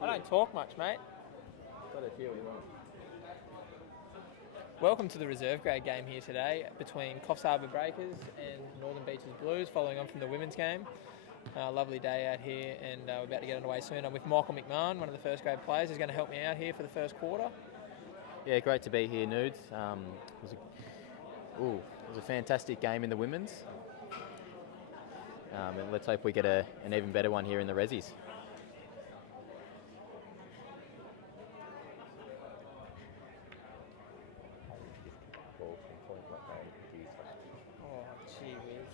I don't talk much, mate. Got a few we want. Welcome to the reserve grade game here today between Coffs Harbour Breakers and Northern Beaches Blues, following on from the women's game. Lovely day out here, and we're about to get underway soon. I'm with Michael McMahon, one of the first grade players, who's going to help me out here for the first quarter. Yeah, great to be here, Nudes. It was a fantastic game in the women's. And let's hope we get an even better one here in the Rezzies. Oh, gee whiz.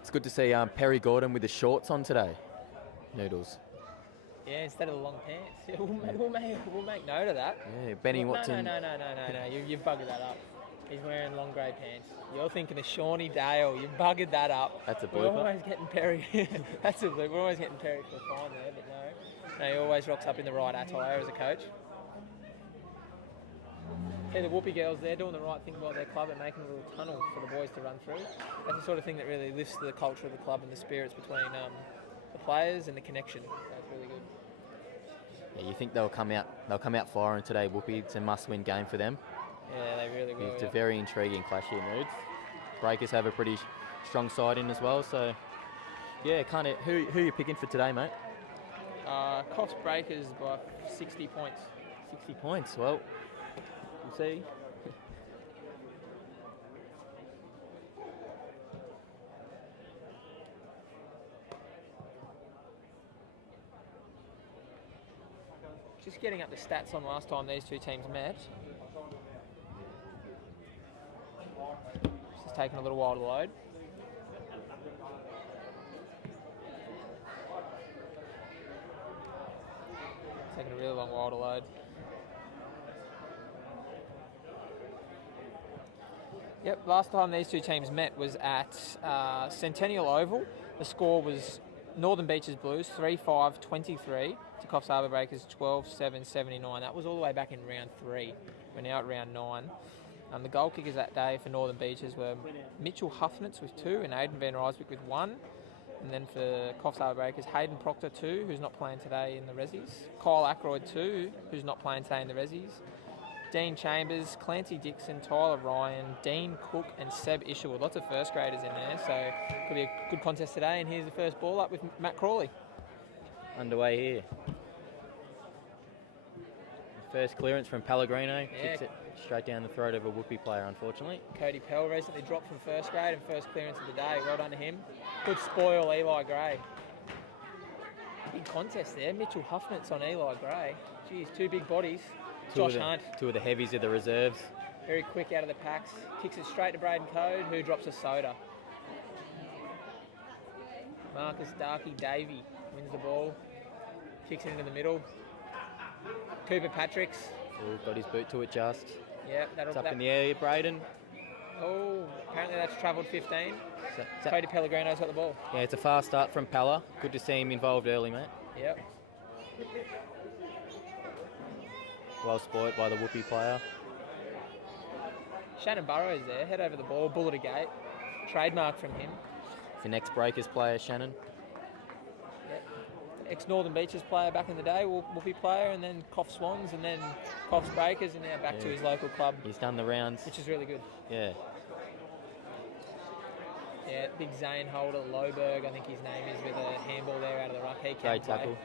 It's good to see Perry Gordon with the shorts on today, Noodles. Yeah, instead of the long pants. We'll make note of that. Yeah, Benny Watson. No. You've buggered that up. He's wearing long grey pants. You're thinking of Shawnee Dale. You buggered that up. That's a We're blooper. always getting Perry. That's a blooper. We're always getting Perry for a fine there, but no. No, he always rocks up in the right attire as a coach. See the Woopi girls, they're doing the right thing by their club and making a little tunnel for the boys to run through. That's the sort of thing that really lifts the culture of the club and the spirits between the players and the connection. That's really good. Yeah, you think they'll come out firing today, Woopi? It's a must-win game for them. Yeah, they really will. It's a very intriguing clash here, Nudes. Breakers have a pretty strong side in as well, so yeah, kind of. Who are you picking for today, mate? Coffs Breakers by 60 points. 60 points. Well, we'll see. Just getting up the stats on last time these two teams met. It's taking a little while to load. Taking a really long while to load. Yep, last time these two teams met was at Centennial Oval. The score was Northern Beaches Blues 3-5-23 to Coffs Harbour Breakers 12-7-79. That was all the way back in round 3. We're now at round 9. The goal kickers that day for Northern Beaches were Mitchell Huffnitz with 2 and Aidan Van Ryswick with 1. And then for Coffs Harbour Breakers, Hayden Proctor 2, who's not playing today in the Rezzies. Kyle Ackroyd 2, who's not playing today in the Rezzies. Dean Chambers, Clancy Dixon, Tyler Ryan, Dean Cook and Seb Isherwood. Lots of first graders in there, so could be a good contest today. And here's the first ball up with Matt Crawley. Underway here. First clearance from Pellegrino. Kicks it straight down the throat of a Woopi player, unfortunately. Cody Pell recently dropped from first grade and first clearance of the day. Well done to him. Good spoil, Eli Gray. Big contest there. Mitchell Huffnitz on Eli Gray. Geez, two big bodies. Josh Hunt. Two of the heavies of the reserves. Very quick out of the packs. Kicks it straight to Braden Code, who drops a soda. Marcus Darky Davey wins the ball. Kicks it into the middle. Cooper Patricks. Oh, got his boot to it just. Yeah, It's up in the air, Braden. Oh, apparently that's travelled 15. Cody Pellegrino's got the ball. Yeah, it's a fast start from Pella. Good to see him involved early, mate. Yep. Well spoilt by the Woopi player. Shannon Burrows there, head over the ball, bullet a gate. Trademark from him. The next Breakers player, Shannon. Yep. Ex-Northern Beaches player back in the day, Woopi player, and then Coffs Swans, and then Coffs Breakers, and now back to his local club. He's done the rounds. Which is really good. Yeah. Yeah, big Zane Holder, Loberg, I think his name is, with a handball there out of the ruck. He can Great play. tackle.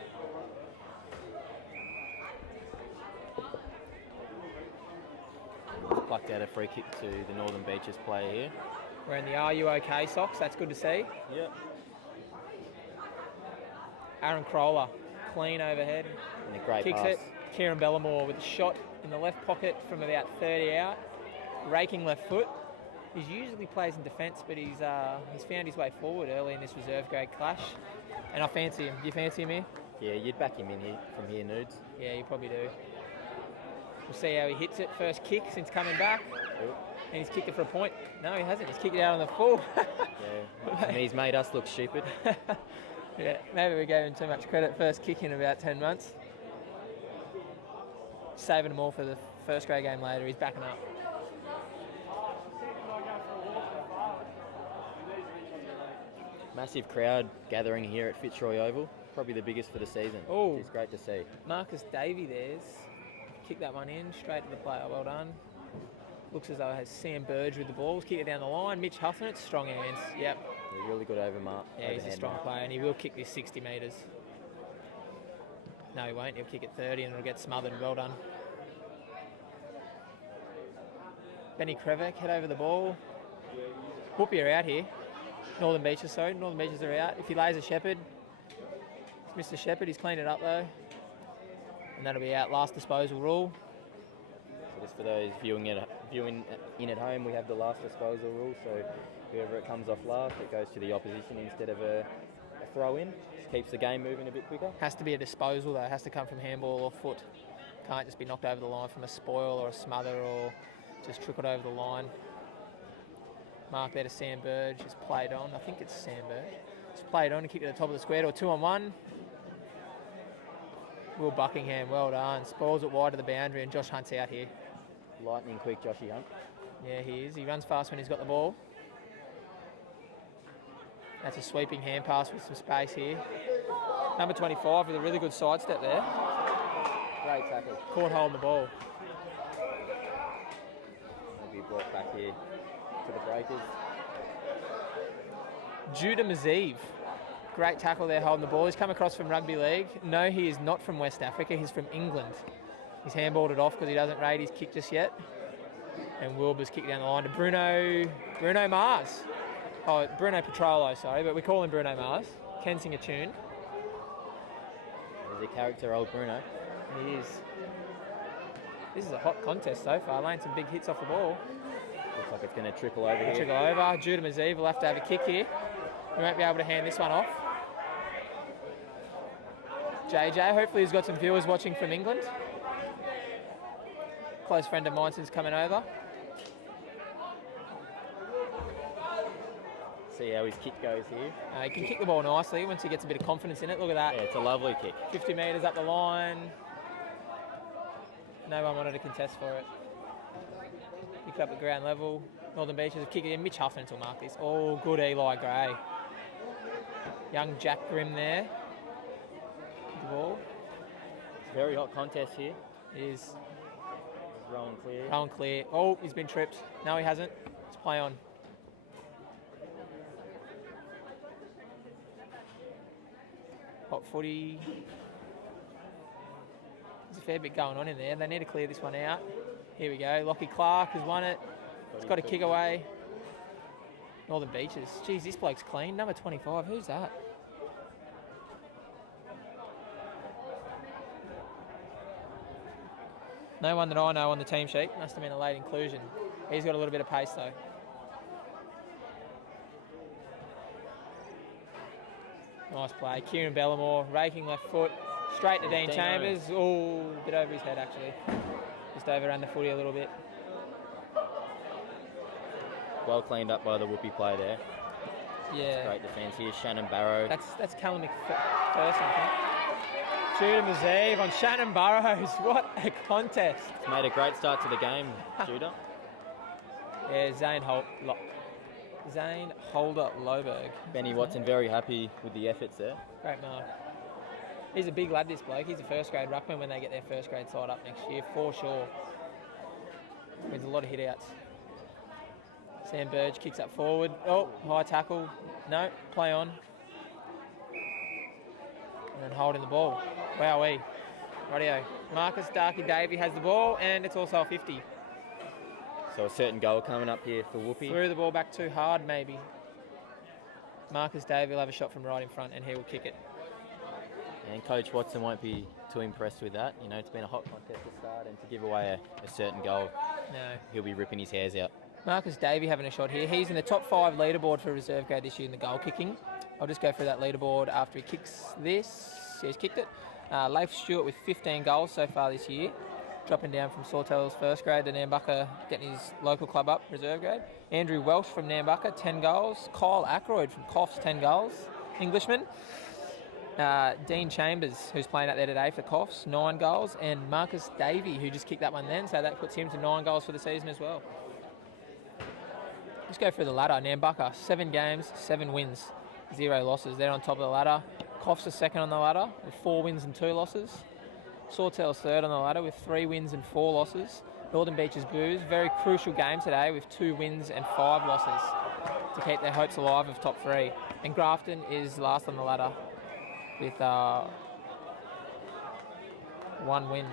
Plucked out a free kick to the Northern Beaches player here. Wearing the Are You OK socks, that's good to see. Yep. Aaron Crowler, clean overhead. And a great Kicks pass. it. Kieran Bellamore with a shot in the left pocket from about 30 out. Raking left foot. He usually plays in defence, but he's found his way forward early in this reserve grade clash. And I fancy him. Do you fancy him here? Yeah, you'd back him in here from here, Nudes. Yeah, you probably do. We'll see how he hits it. First kick since coming back. And he's kicked it for a point. No, he hasn't. He's kicked it out on the full. Yeah, and he's made us look stupid. Yeah, maybe we gave him too much credit. First kick in about 10 months. Saving them all for the first grade game later. He's backing up. Massive crowd gathering here at Fitzroy Oval. Probably the biggest for the season. Oh. Which is great to see. Marcus Davey there's kicked that one in straight to the player. Well done. Looks as though it has Sam Burge with the ball. Kick it down the line. Mitch Huffman, it's strong hands. Yep. He's really good over mark. Yeah, he's a strong player, and he will kick this 60 metres. No, he won't. He'll kick it 30 and it'll get smothered. Well done. Benny Krevek, head over the ball. Woopi are out here. Northern Beaches are out. If he lays a Shepherd, it's Mr. Shepherd. He's cleaned it up though. And that'll be out. Last disposal rule. So just for those viewing in at home, we have the last disposal rule. So whoever it comes off last, it goes to the opposition instead of a throw-in. Just keeps the game moving a bit quicker. Has to be a disposal though. It has to come from handball or foot. Can't just be knocked over the line from a spoil or a smother or just trickled over the line. Mark there to Sam Burge. Just played on. I think it's Sam Burge. Just played on and kicked at the top of the square to a 2-on-1. Will Buckingham, well done. Spoils it wide to the boundary and Josh Hunt's out here. Lightning quick, Joshy Hunt. Yeah, he is. He runs fast when he's got the ball. That's a sweeping hand pass with some space here. Number 25 with a really good sidestep there. Great tackle. Caught holding the ball. Will be brought back here to the breakers. Judah Mazeev. Great tackle there holding the ball. He's come across from rugby league. No, he is not from West Africa. He's from England. He's handballed it off because he doesn't rate his kick just yet. And Wilbur's kicked down the line to Bruno Mars. Oh, Bruno Petrolo, sorry, but we call him Bruno Mars. Can sing a tune. He's a character, old Bruno. He is. This is a hot contest so far. Laying some big hits off the ball. Looks like it's going to trickle over here. Trickle over. Judah Mazeev will have to have a kick here. We won't be able to hand this one off. JJ, hopefully he's got some viewers watching from England. Close friend of mine since coming over. See how his kick goes here. He can kick the ball nicely once he gets a bit of confidence in it. Look at that. Yeah, it's a lovely kick. 50 metres up the line. No one wanted to contest for it. Picked up at ground level. Northern Beaches have kicked it in. Mitch Huffman will mark this. Oh, good Eli Gray. Young Jack Grimm there. The ball. It's a very hot contest here. It is. It's rolling clear. Rolling clear. Oh, he's been tripped. No, he hasn't. Let's play on. Hot footy. There's a fair bit going on in there. They need to clear this one out. Here we go. Lockie Clark has won it. It's got a kick away. Northern Beaches. Geez, this bloke's clean. Number 25. Who's that? No one that I know on the team sheet. Must have been a late inclusion. He's got a little bit of pace though. Nice play. Kieran Bellamore raking left foot. Straight to Dean Chambers. Oh, a bit over his head actually. Just overrun the footy a little bit. Well cleaned up by the Woopi player there. Yeah. Great defence here. Shannon Barrow. That's Callum McPherson, I think. Judah Mazeev on Shannon Burrows. What a contest. It's made a great start to the game, Judah. Yeah, Zane Holder Loberg. Benny Watson very happy with the efforts there. Great mark. He's a big lad, this bloke. He's a first grade ruckman when they get their first grade side up next year, for sure. Wins a lot of hit outs. Sam Burge kicks up forward. Oh, high tackle. No, play on. And then holding the ball. Wowee. Rightio. Marcus Darky Davey has the ball, and it's also a 50. So a certain goal coming up here for Woopi. Threw the ball back too hard, maybe. Marcus Davey will have a shot from right in front, and he will kick it. And Coach Watson won't be too impressed with that. You know, it's been a hot contest to start, and to give away a certain goal, no, he'll be ripping his hairs out. Marcus Davey having a shot here. He's in the top 5 leaderboard for reserve grade this year in the goal kicking. I'll just go through that leaderboard after he kicks this. Yeah, he's kicked it. Leif Stewart with 15 goals so far this year. Dropping down from Sawtell's first grade to Nambucca, getting his local club up, reserve grade. Andrew Welsh from Nambucca, 10 goals. Kyle Ackroyd from Coffs, 10 goals. Englishman. Dean Chambers, who's playing out there today for Coffs, 9 goals. And Marcus Davey, who just kicked that one then, so that puts him to 9 goals for the season as well. Let's go through the ladder. Nambucca, 7 games, 7 wins. 0 losses. They're on top of the ladder. Coffs are second on the ladder with 4 wins and 2 losses. Sawtell's third on the ladder with 3 wins and 4 losses. Northern Beaches Blues, very crucial game today with 2 wins and 5 losses to keep their hopes alive of top 3. And Grafton is last on the ladder with 1 win.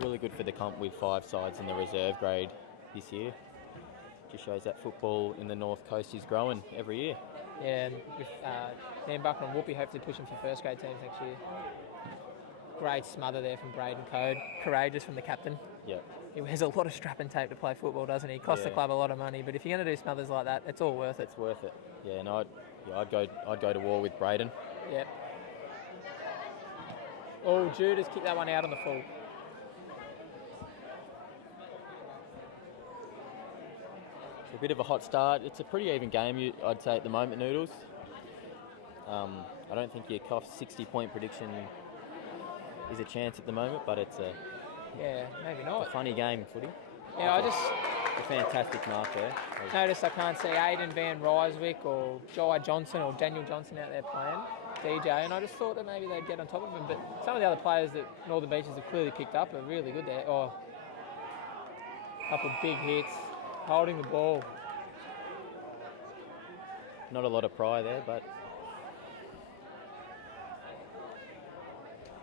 Really good for the comp with 5 sides in the reserve grade this year. Just shows that football in the North Coast is growing every year. Yeah, and with Dan Buckner and Woopi hopefully pushing for first grade teams next year. Great smother there from Braden Code. Courageous from the captain. Yep. He wears a lot of strap and tape to play football, doesn't he? Costs the club a lot of money, but if you're going to do smothers like that, it's all worth it. It's worth it. Yeah, and I'd go to war with Braden. Yep. Oh, Jude has kicked that one out on the full. It's a bit of a hot start. It's a pretty even game, I'd say, at the moment, Noodles. I don't think your Coffs 60-point prediction is a chance at the moment, but it's a maybe not. funny game, footy. Yeah, I just a fantastic mark there. noticed I can't see Aidan Van Ryswick or Jai Johnson or Daniel Johnson out there playing DJ, and I just thought that maybe they'd get on top of him. But some of the other players that Northern Beaches have clearly picked up are really good there. Oh, a couple of big hits, holding the ball. Not a lot of pry there, but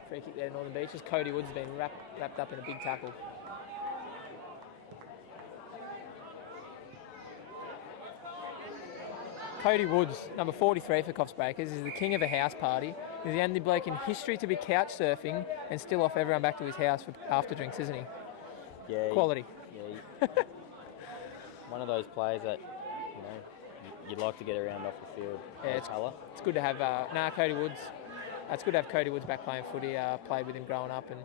free kick there, Northern Beaches. Cody Woods has been wrapped up in a big tackle. Cody Woods, number 43 for Coffs Breakers, is the king of a house party. He's the only bloke in history to be couch surfing and still off everyone back to his house for after drinks, isn't he? Yeah. Quality. One of those players that you'd like to get around off the field. Yeah, it's good to have Cody Woods. It's good to have Cody Woods back playing footy. Played with him growing up, and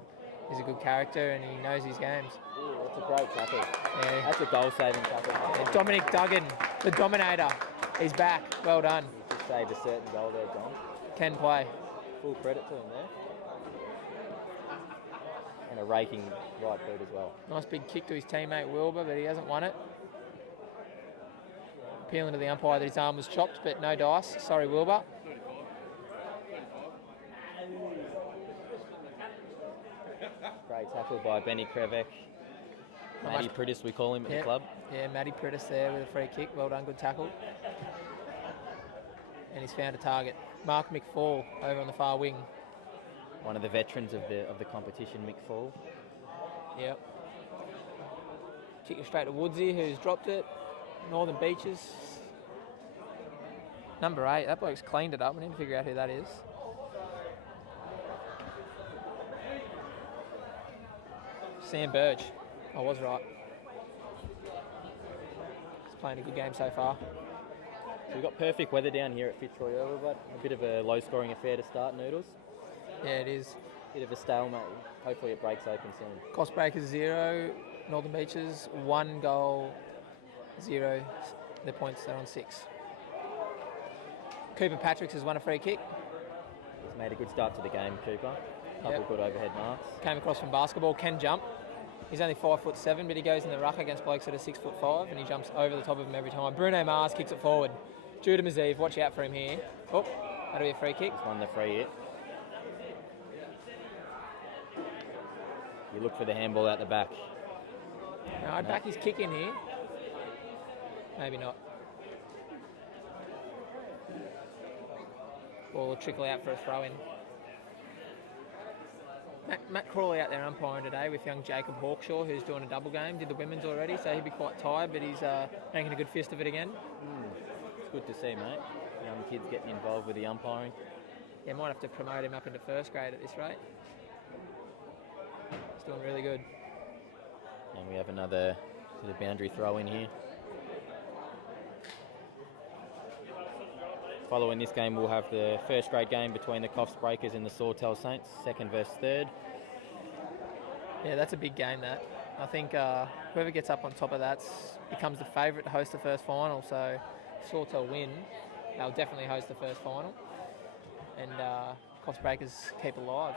he's a good character, and he knows his games. Yeah, that's a great tackle. Yeah. That's a goal-saving tackle. Yeah, Dominic Duggan, the Dominator, he's back. Well done. He just saved a certain goal there, John. Can play. Full credit to him there. And a raking right boot as well. Nice big kick to his teammate Wilbur, but he hasn't won it. Appealing to the umpire that his arm was chopped, but no dice. Sorry, Wilbur. Great tackle by Benny Krevek. Matty Prittis, we call him at the club. Yeah, Matty Prittis there with a free kick. Well done, good tackle. And he's found a target. Mark McFall over on the far wing. One of the veterans of the competition, McFall. Yep. Kick it straight to Woodsy, who's dropped it. Northern Beaches. Number 8, that bloke's cleaned it up. We need to figure out who that is. Sam Burge. I was right. He's playing a good game so far. So we've got perfect weather down here at Fitzroy Oval, but a bit of a low-scoring affair to start, Noodles. Yeah, it is. Bit of a stalemate. Hopefully it breaks open soon. Cost Breakers 0, Northern Beaches 1 goal, 0. Their points are on 6. Cooper Patricks has won a free kick. He's made a good start to the game, Cooper. Couple good overhead marks. Came across from basketball, can jump. He's only 5'7", but he goes in the ruck against blokes that are 6'5", and he jumps over the top of him every time. Bruno Mars kicks it forward. Judah Mazeev, watch out for him here. Oh, that'll be a free kick. He's won the free hit. You look for the handball out the back. No, I'd back his kick in here. Maybe not. Ball will trickle out for a throw-in. Matt Crawley out there umpiring today with young Jacob Hawkshaw, who's doing a double game. Did the women's already, so he'd be quite tired, but he's making a good fist of it again. It's good to see, mate. Young kids getting involved with the umpiring. Yeah, might have to promote him up into first grade at this rate. He's doing really good. And we have another sort of boundary throw in here. Following this game, we'll have the first grade game between the Coffs Breakers and the Sawtell Saints, 2nd versus 3rd. Yeah, that's a big game, that. I think whoever gets up on top of that becomes the favourite to host the first final, so if Sawtell win, they'll definitely host the first final. And Coffs Breakers keep alive.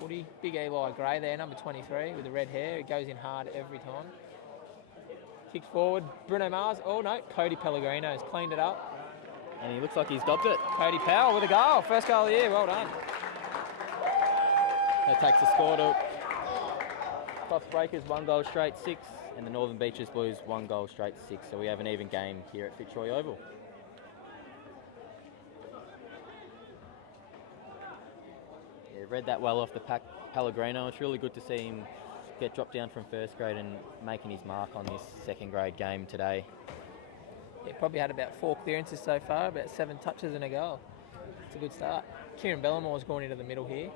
footy. Big Eli Gray there, number 23, with the red hair. It goes in hard every time. Kicks forward. Bruno Mars. Oh, no. Cody Pellegrino has cleaned it up. And he looks like he's dobbed it. Cody Powell with a goal. First goal of the year. Well done. That takes the score to Coffs Breakers 1 goal straight 6, and the Northern Beaches Blues 1 goal straight 6. So we have an even game here at Fitzroy Oval. Yeah, read that well off the pack, Pellegrino. It's really good to see him get dropped down from first grade and making his mark on this second grade game today. Yeah, probably had about 4 clearances so far, about 7 touches and a goal. It's a good start. Kieran Bellamore's gone into the middle here.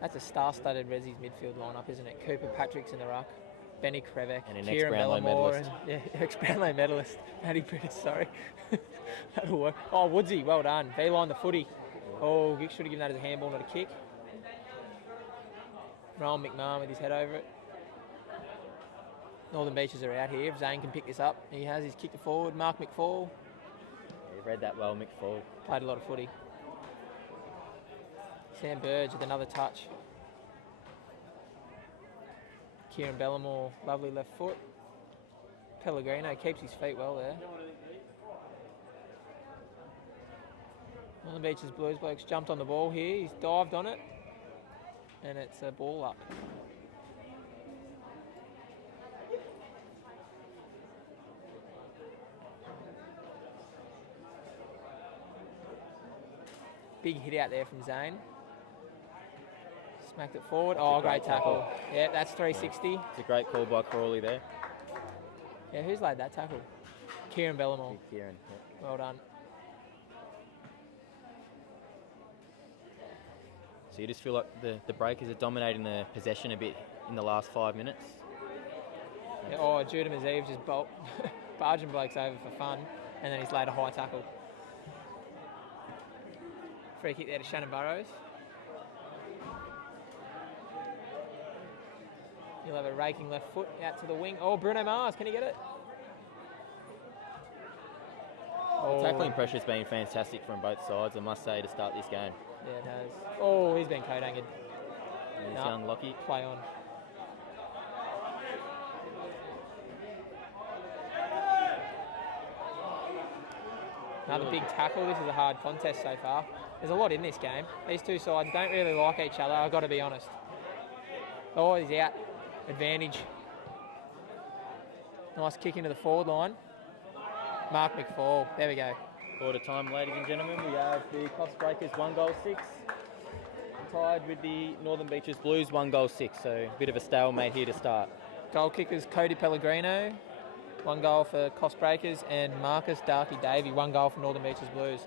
That's a star-studded Resi's midfield lineup, isn't it? Cooper Patrick's in the ruck, Benny Krevek, And an Kieran ex-Brownlow Bellamore, medalist. and ex-Brownlow medalist, Matty Brittis, sorry. That'll work. Oh, Woodsy, well done. V-line the footy. Oh, should have given that as a handball, not a kick. Rowan McMahon with his head over it. Northern Beaches are out here. If Zane can pick this up, he has. He's kicked it forward. Mark McFall Yeah, read that well, McFall. played a lot of footy. Sam Burge with another touch. Kieran Bellamore, lovely left foot. Pellegrino keeps his feet well there. Northern Beaches Blues blokes jumped on the ball here. He's dived on it, and it's a ball up. Big hit out there from Zane. Smacked it forward. Oh, great tackle. Yeah, that's 360. It's a great call by Crawley there. Yeah, who's laid that tackle? Kieran Bellamore. Kieran. Yeah. Well done. So you just feel like the Breakers are dominating the possession a bit in the last 5 minutes. Yeah, oh, Judah Mazeev just barging blokes over for fun, and then he's laid a high tackle. Free kick there to Shannon Burrows. You'll have a raking left foot out to the wing. Oh, Bruno Mars, can he get it? The tackling pressure's been fantastic from both sides, I must say, to start this game. Yeah, it has. Oh, he's been coat-angered. He's No. unlucky. Play on. Another big tackle. This is a hard contest so far. There's a lot in this game. These two sides don't really like each other, I've got to be honest. Oh, he's out. Advantage. Nice kick into the forward line. Mark McFall. There we go. Quarter time, ladies and gentlemen. We have the Coffs Breakers 1 goal 6. Tied with the Northern Beaches Blues 1 goal 6. So a bit of a stalemate here to start. Goal kickers Cody Pellegrino. 1 goal for Coffs Breakers, and Marcus Darky Davey, 1 goal for Northern Beaches Blues.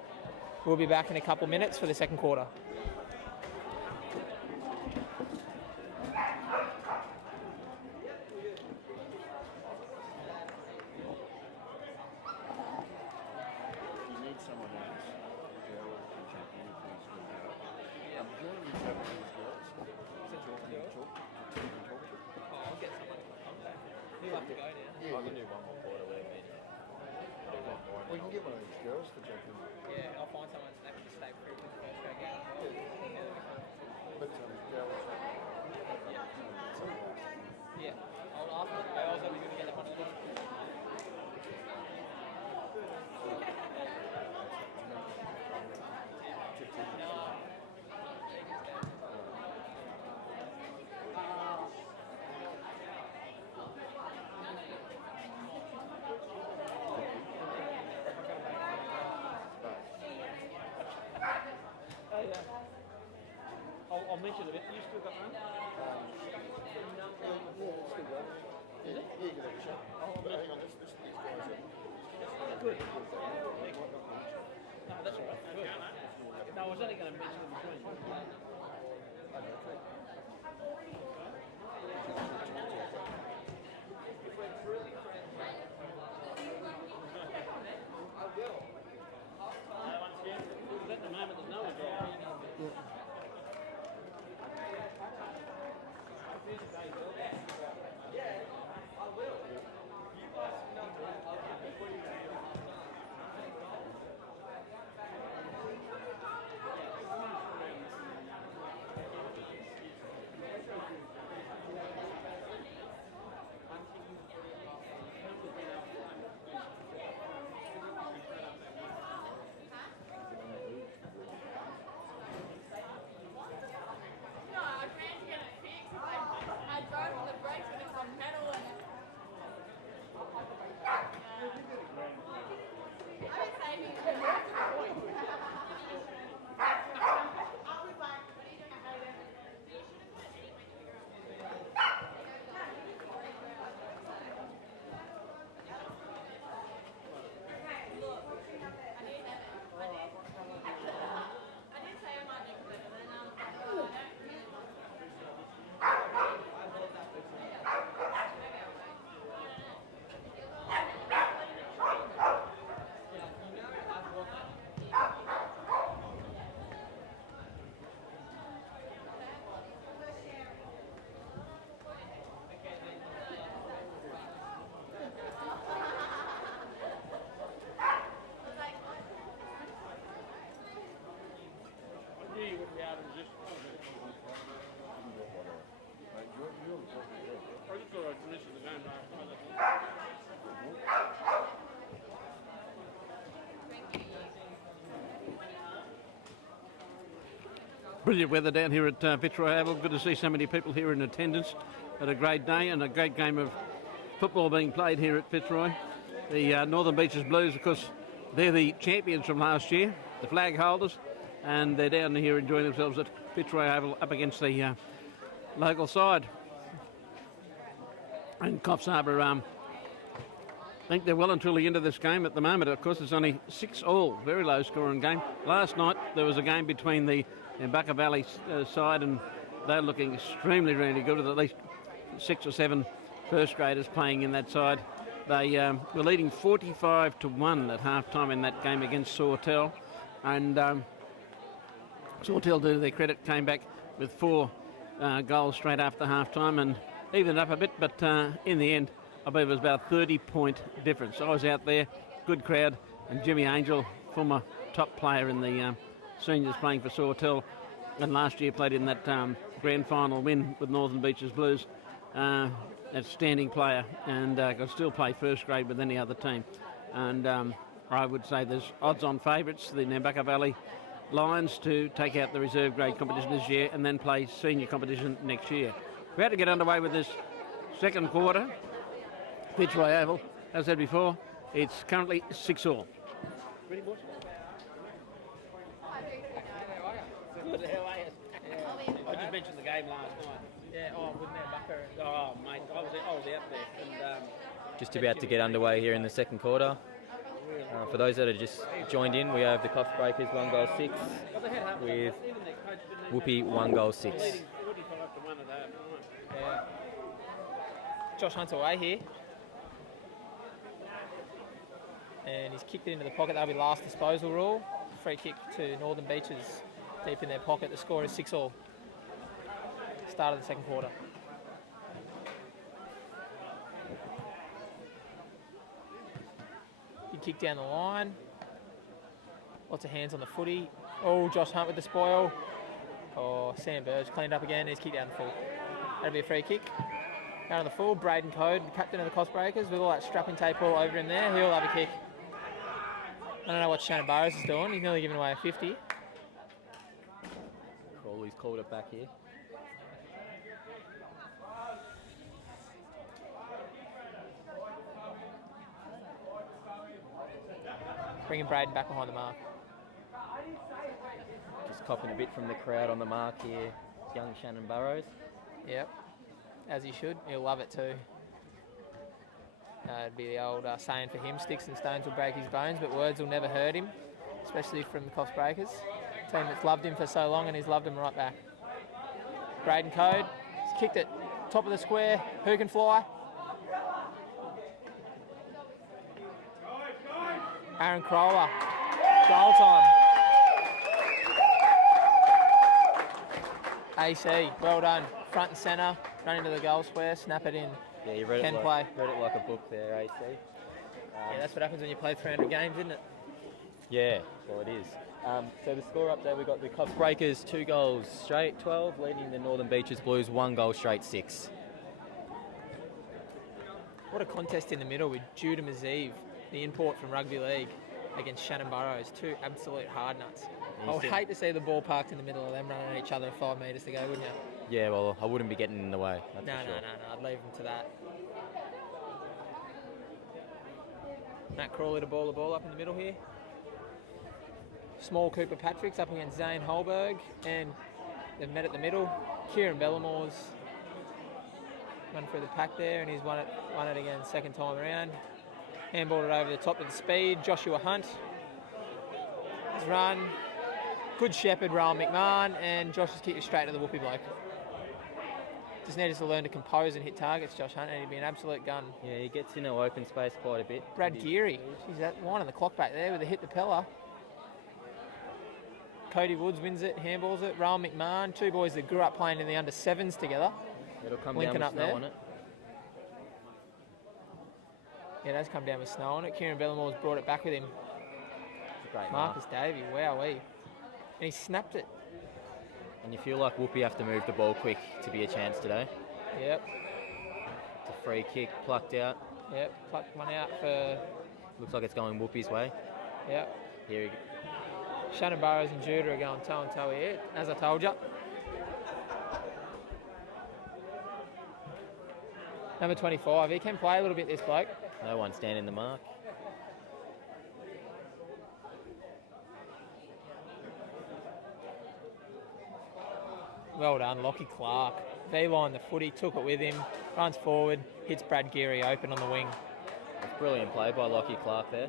We'll be back in a couple minutes for the second quarter. We can get one of these girls to jump in. Yeah, I'll find someone that can stay through to the first grade game. But girls. Yeah, I'll ask the girls, are we going to get that one of them? I'll mention a bit. You still got one? Yeah, you can have a shot. But hang on, these guys are... Good. No, that's all right. Good. No, I was only going to mention them between. At the moment, there's no one there. Brilliant weather down here at Fitzroy Oval. Good to see so many people here in attendance at a great day and a great game of football being played here at Fitzroy. The Northern Beaches Blues, of course, they're the champions from last year, the flag holders, and they're down here enjoying themselves at Fitzroy Oval up against the local side. And Coffs Harbour, I think they're well and truly into this game at the moment. Of course, it's only 6-all, very low scoring game. Last night there was a game between the Bucka Valley side, and they're looking extremely, really good with at least 6 or 7 first graders playing in that side. They were leading 45-1 at half time in that game against Sawtell, and Sawtell, to their credit, came back with 4 goals straight after half time and evened up a bit, but in the end I believe it was about a 30-point difference. I was out there, good crowd, and Jimmy Angel, former top player in the seniors playing for Sawtell, and last year played in that grand final win with Northern Beaches Blues. Outstanding player, and can still play first grade with any other team. And I would say there's odds-on favourites, the Nambucca Valley Lions, to take out the reserve grade competition this year and then play senior competition next year. We're about to get underway with this second quarter. Fitzroy Oval, as I said before, it's currently 6-all. Ready, boys? Good, how are you? I just mentioned the game last night. Yeah, with Nambucca. Oh, mate, I was out there. And, Just about to get underway here in the second quarter. For those that have just joined in, we have the Coffs Breakers 1 goal 6 with Woopi 1 goal 6. Yeah. Josh Hunt's away here. And he's kicked it into the pocket. That'll be last disposal rule. Free kick to Northern Beaches deep in their pocket. The score is 6-all. Start of the second quarter. Good kick down the line. Lots of hands on the footy. Oh, Josh Hunt with the spoil. Oh, Sam Burge cleaned up again. He's kicked down the full. That'll be a free kick. Out on the full, Braden Code, captain of the Coffs Breakers, with all that strapping tape all over him there. He'll have a kick. I don't know what Shannon Burrows is doing. He's nearly given away a 50. Crawley's called it back here. Bringing Braden back behind the mark. Just copping a bit from the crowd on the mark here. Young Shannon Burrows. Yep, as he should. He'll love it too. It'd be the old saying for him, sticks and stones will break his bones, but words will never hurt him, especially from the Coffs Breakers. Team that's loved him for so long, and he's loved him right back. Braden Code, he's kicked it top of the square. Who can fly? Aaron Crowler, goal time. AC, well done. Front and centre, run into the goal square, snap it in. Yeah, you read Can it play. read it like a book there, AC. Yeah, that's what happens when you play 300 games, isn't it? Yeah, well it is. So the score up there, we've got the Coffs Breakers 2 goals straight 12, leading the Northern Beaches Blues 1 goal straight 6. What a contest in the middle with Judah Mazeev, the import from Rugby League, against Shannon Burrows, 2 absolute hard nuts. I would hate to see the ball parked in the middle of them running at each other 5 metres to go, wouldn't you? Yeah, well, I wouldn't be getting in the way. That's No, for sure. I'd leave them to that. Matt Crawley to ball the ball up in the middle here. Small Cooper Patrick's up against Zane Holberg, and they've met at the middle. Kieran Bellamore's run through the pack there, and he's won it again second time around. Handballed it over the top with the speed. Joshua Hunt has run. Good shepherd, Rowan McMahon, and Josh has kicked it straight to the Woopi bloke. Just needs to learn to compose and hit targets, Josh Hunt, and he'd be an absolute gun. Yeah, he gets into open space quite a bit. Brad Geary, she's that line on the clock back there with a hit the Peller. Cody Woods wins it, handballs it. Rowan McMahon, 2 boys that grew up playing in the under 7s together. It'll come Linking down with up snow there. on it. Yeah, it does come down with snow on it. Kieran Bellamore's brought it back with him. It's a great mark. Marcus Davey, wowee. And he snapped it. And you feel like Woopi have to move the ball quick to be a chance today. Yep. It's a free kick, plucked out. Yep. Plucked one out for. Looks like it's going Whoopi's way. Yep. Here he Shannon Burrows and Judah are going toe and toe here, as I told you. Number 25, he can play a little bit, this bloke. No one standing the mark. Well done, Lockie Clark. V-line the footy, took it with him, runs forward, hits Brad Geary open on the wing. It's brilliant play by Lockie Clark there.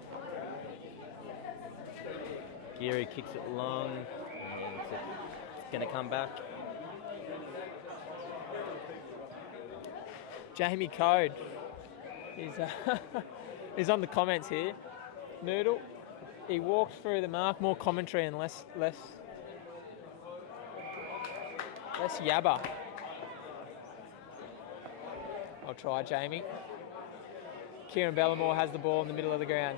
Geary kicks it long, and it's going to come back. Jamie Code is on the comments here. Noodle, he walks through the mark, more commentary and less yabba. I'll try, Jamie. Kieran Bellamore has the ball in the middle of the ground.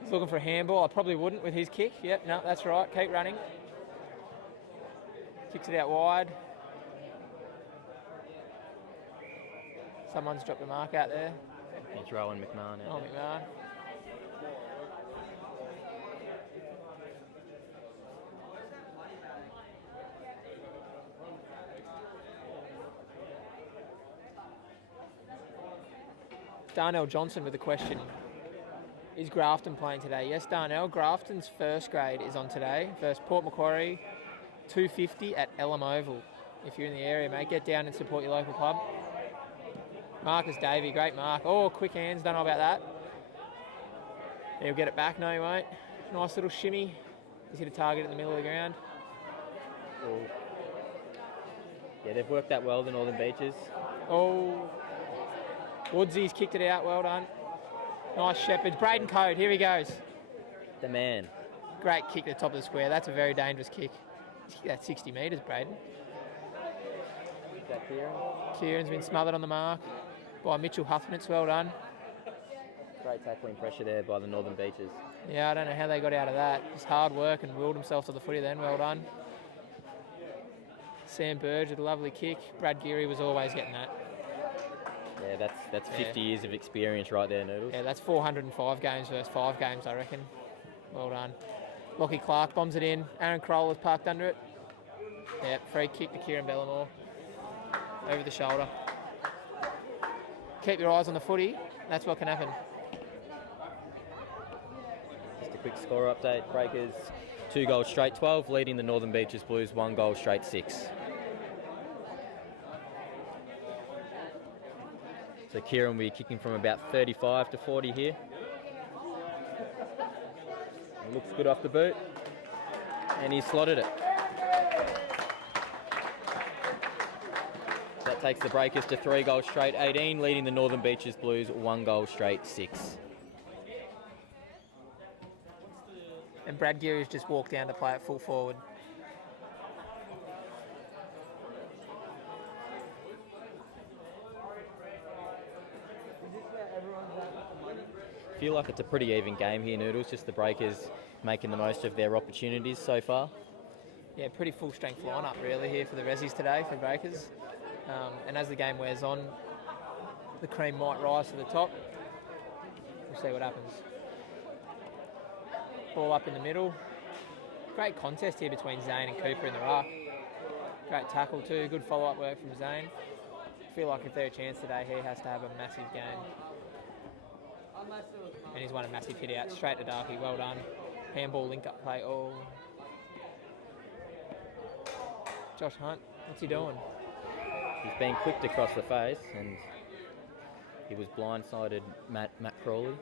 He's looking for a handball. I probably wouldn't with his kick. Yep, no, that's right. Keep running. Kicks it out wide. Someone's dropped the mark out there. It's Rowan McMahon. Oh, McMahon. Darnell Johnson with a question. Is Grafton playing today? Yes, Darnell. Grafton's first grade is on today versus Port Macquarie, 2:50 at Elm Oval. If you're in the area, mate, get down and support your local club. Marcus Davey, great mark. Oh, quick hands, don't know about that. He'll get it back, no he won't. Nice little shimmy. He's hit a target in the middle of the ground. Oh. Yeah, they've worked that well, the Northern Beaches. Oh, Woodsy's kicked it out, well done. Nice Shepherds. Braden Code, here he goes. The man. Great kick at the top of the square. That's a very dangerous kick. He's kicked that 60 metres, Braden. Is that Kieran? Kieran's been smothered on the mark by Mitchell Huffman. It's well done. Great tackling pressure there by the Northern Beaches. Yeah, I don't know how they got out of that. Just hard work and willed himself to the footy then. Well done. Sam Burge with a lovely kick. Brad Geary was always getting that. Yeah, that's 50 years of experience right there, Noodles. Yeah, that's 405 games versus 5 games, I reckon. Well done. Lockie Clark bombs it in. Aaron Kroll is parked under it. Yeah, free kick to Kieran Bellamore. Over the shoulder. Keep your eyes on the footy. That's what can happen. Just a quick score update. Breakers 2 goals straight 12, leading the Northern Beaches Blues 1 goal straight 6. So Kieran will be kicking from about 35 to 40 here. It looks good off the boot. And he slotted it. That takes the Breakers to 3 goals straight 18, leading the Northern Beaches Blues 1 goal straight 6. And Brad Geary's just walked down to play it full forward. Feel like it's a pretty even game here, Noodles. Just the Breakers making the most of their opportunities so far. Yeah, pretty full strength lineup really here for the Rezzies today for Breakers. And as the game wears on, the cream might rise to the top. We'll see what happens. Ball up in the middle. Great contest here between Zane and Cooper in the ruck. Great tackle too. Good follow-up work from Zane. I feel like if they're a chance today, he has to have a massive game. And he's won a massive hit out straight to Darky. Well done. Handball link up play. Oh. Josh Hunt, what's he doing? He's been clipped across the face and he was blindsided Matt Crawley.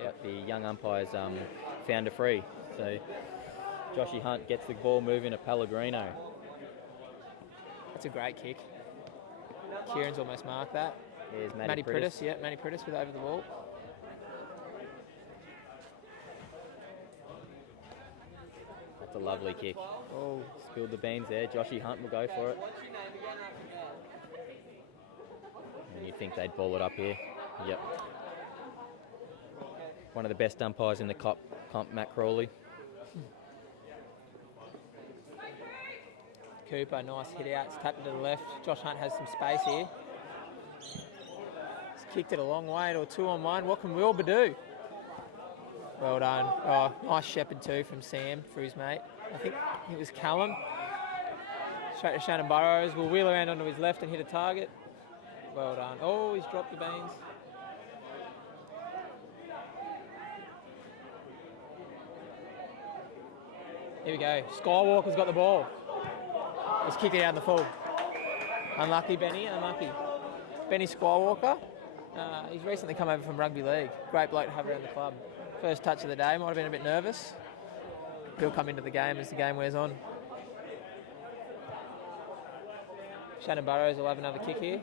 Yep. The young umpires found a free. So Joshy Hunt gets the ball moving to Pellegrino. That's a great kick. Kieran's almost marked that. There's Matty Pritis. Yeah, Matty Pritis with over the ball. That's a lovely kick. Oh. Spilled the beans there. Joshy Hunt will go for it. And you'd think they'd ball it up here. Yep. One of the best umpires in the comp, Matt Crawley. Cooper. Nice hit out. It's tapped it to the left. Josh Hunt has some space here. He's kicked it a long way to a 2-on-1. What can Wilbur do? Well done. Oh, nice shepherd too from Sam for his mate. I think it was Callum. Straight to Shannon Burrows. Will wheel around onto his left and hit a target. Well done. Oh, he's dropped the beans. Here we go. Skywalker's got the ball. He's kicked it out in the full. Unlucky, Benny. Unlucky. Benny Skywalker. He's recently come over from rugby league. Great bloke to have around the club. First touch of the day. Might have been a bit nervous. He'll come into the game as the game wears on. Shannon Burrows will have another kick here.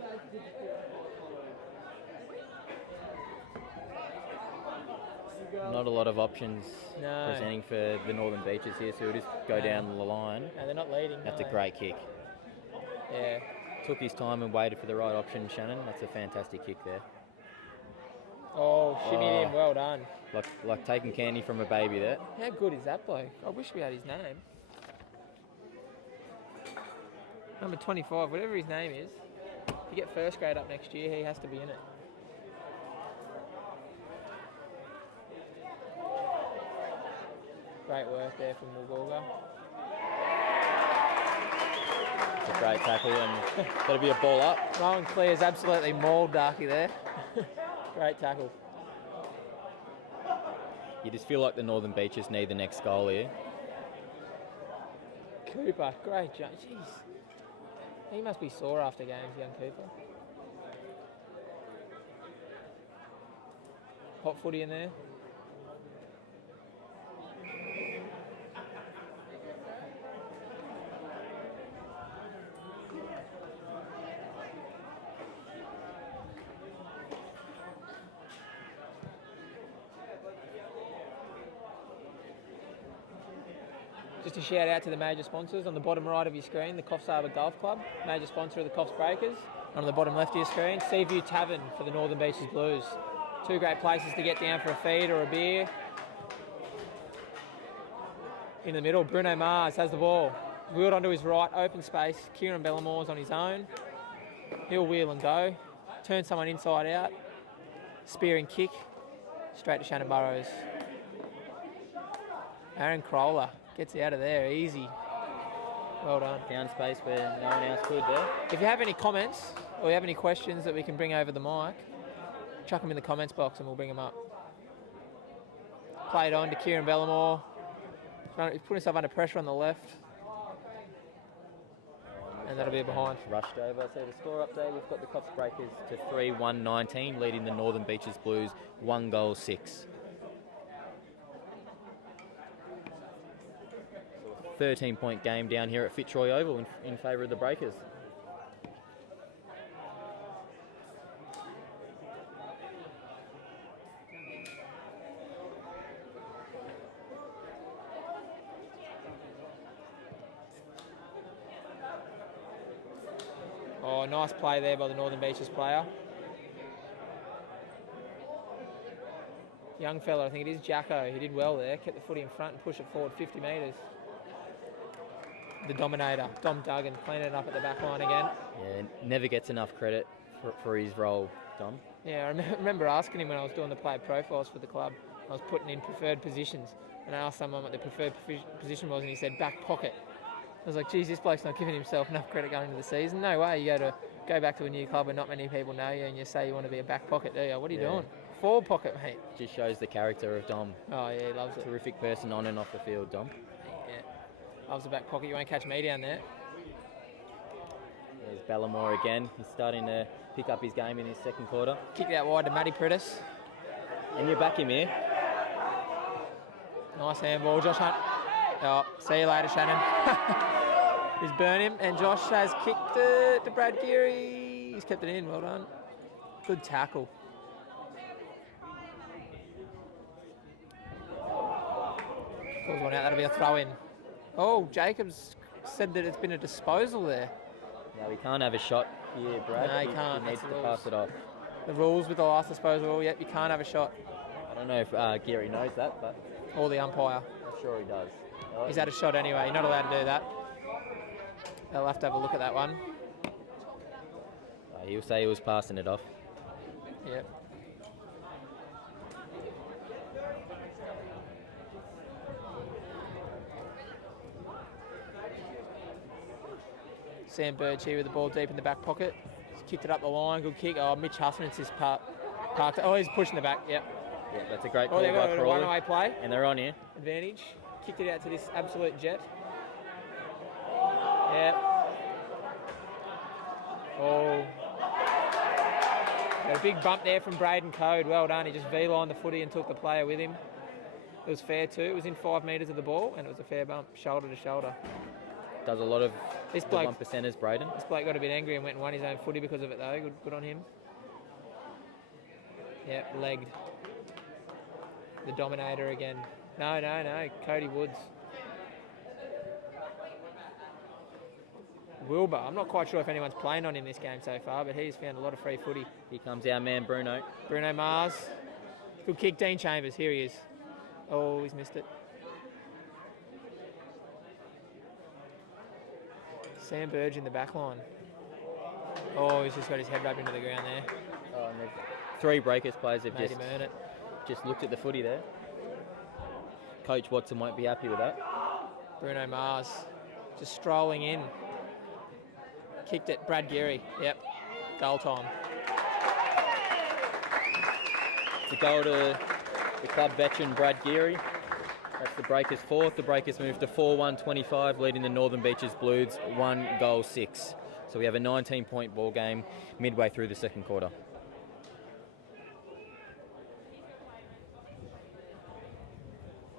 Not a lot of options presenting for the Northern Beaches here, so we'll just go down the line. No, they're not leading. That's a great kick. Yeah. Took his time and waited for the right option, Shannon. That's a fantastic kick there. Oh, shimmied him. Well done. Like taking candy from a baby there. How good is that bloke? I wish we had his name. Number 25, whatever his name is. If you get first grade up next year, he has to be in it. Great work there from Mulgorga. It's a great tackle and that'll be a ball up. Rowan Clear's absolutely mauled Darky there. Great tackle. You just feel like the Northern Beaches need the next goal here. Cooper, great jump. Jeez. He must be sore after games, young Cooper. Hot footy in there. Just a shout out to the major sponsors on the bottom right of your screen, the Coffs Harbour Golf Club, major sponsor of the Coffs Breakers. On the bottom left of your screen, Seaview Tavern for the Northern Beaches Blues. Two great places to get down for a feed or a beer. In the middle, Bruno Mars has the ball. Wheeled onto his right, open space. Kieran Bellamore's on his own. He'll wheel and go. Turn someone inside out. Spear and kick. Straight to Shannon Burrows. Aaron Crowler gets out of there, easy. Well done. Found space where no one else could there. If you have any comments or you have any questions that we can bring over the mic, chuck them in the comments box and we'll bring them up. Played on to Kieran Bellamore. He's put himself under pressure on the left. And that'll be a behind. Rushed over. So the score update, we've got the Coffs Breakers to 3-1-19, leading the Northern Beaches Blues 1-6. 13-point game down here at Fitzroy Oval in favour of the Breakers. Oh, nice play there by the Northern Beaches player. Young fella, I think it is Jacko. He did well there. Kept the footy in front and pushed it forward 50 metres. The Dominator, Dom Duggan, cleaning it up at the back line again. Yeah, never gets enough credit for his role, Dom. Yeah, I remember asking him when I was doing the player profiles for the club. I was putting in preferred positions, and I asked someone what the preferred position was, and he said back pocket. I was like, geez, this bloke's not giving himself enough credit going into the season. No way, you go back to a new club where not many people know you, and you say you want to be a back pocket, do you? What are you doing? Forward pocket, mate. Just shows the character of Dom. Oh, yeah, he loves it. Terrific person on and off the field, Dom. Yeah, loves the back pocket. You won't catch me down there. There's Bellamore again. He's starting to pick up his game in his second quarter. Kick that wide to Matty Pritis. And you're back him here. Nice handball, Josh Hunt. Oh, see you later, Shannon. He's burned him, and Josh has kicked it to Brad Geary. He's kept it in, well done. Good tackle. Calls one out, that'll be a throw in. Oh, Jacobs said that it's been a disposal there. No, he can't have a shot here, Brad. No, he can't. He needs to pass it off. The rules with the last disposal, yep, you can't have a shot. I don't know if Geary knows that, but... Or the umpire. I'm sure he does. He's had a shot anyway, you're not allowed to do that. They'll have to have a look at that one. He'll say he was passing it off. Yep. Sam Burge here with the ball deep in the back pocket. He's kicked it up the line. Good kick. Oh, Mitch Hussman's just parked. Oh, he's pushing the back. Yep. Yeah, that's a great Oh, call they've by got a Crawley. one-way play. And they're on here. Advantage. Kicked it out to this absolute jet. Yep. Oh. Got a big bump there from Braden Code. Well done. He just V-lined the footy and took the player with him. It was fair too. It was in 5 metres of the ball and it was a fair bump, shoulder to shoulder. Does a lot of This the bloke, 1%ers, Braden. This bloke got a bit angry and went and won his own footy because of it though. Good on him. Yep, legged. The Dominator again. No. Cody Woods. Wilbur. I'm not quite sure if anyone's playing on him this game so far, but he's found a lot of free footy. Here comes our man Bruno. Bruno Mars. Good kick, Dean Chambers. Here he is. Oh, he's missed it. Sam Burge in the back line. Oh, he's just got his head rubbed into the ground there. Oh, and 3 Breakers players have Made him earn it. just looked at the footy there. Coach Watson won't be happy with that. Bruno Mars just strolling in. Kicked it. Brad Geary. Yep. Goal time. It's a goal to the club veteran Brad Geary. That's the Breakers' 4th. The Breakers move to 4-1-25, leading the Northern Beaches Blues 1-6. So we have a 19-point ball game midway through the second quarter.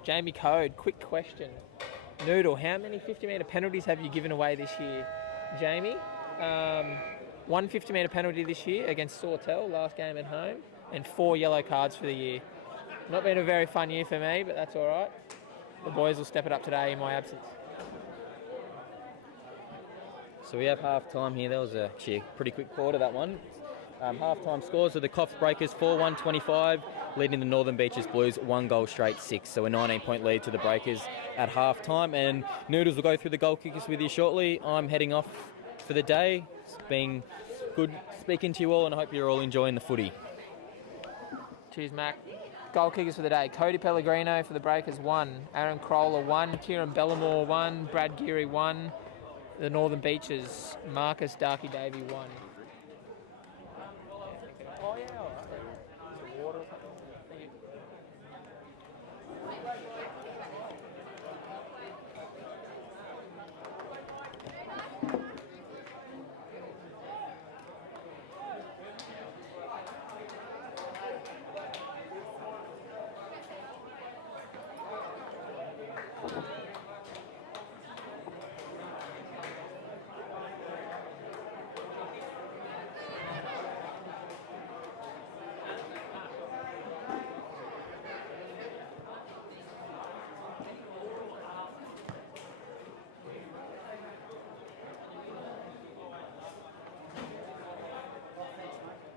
Jamie Code, quick question. Noodle, how many 50-metre penalties have you given away this year? Jamie, 1 50-metre penalty this year against Sawtell, last game at home, and 4 yellow cards for the year. Not been a very fun year for me, but that's all right. The boys will step it up today in my absence. So we have half-time here. That was actually a pretty quick quarter, that one. Half-time scores are the Coffs Breakers 4-1-25, leading the Northern Beaches Blues 1-6. So a 19-point lead to the Breakers at half-time. And Noodles will go through the goal kickers with you shortly. I'm heading off for the day. It's been good speaking to you all, and I hope you're all enjoying the footy. Cheers, Mac. Goal kickers for the day. Cody Pellegrino for the Breakers, 1. Aaron Crowler, 1. Kieran Bellamore, 1. Brad Geary, 1. The Northern Beaches, Marcus Darky Davey, 1. Oh, yeah, all right. Water or something. Thank you.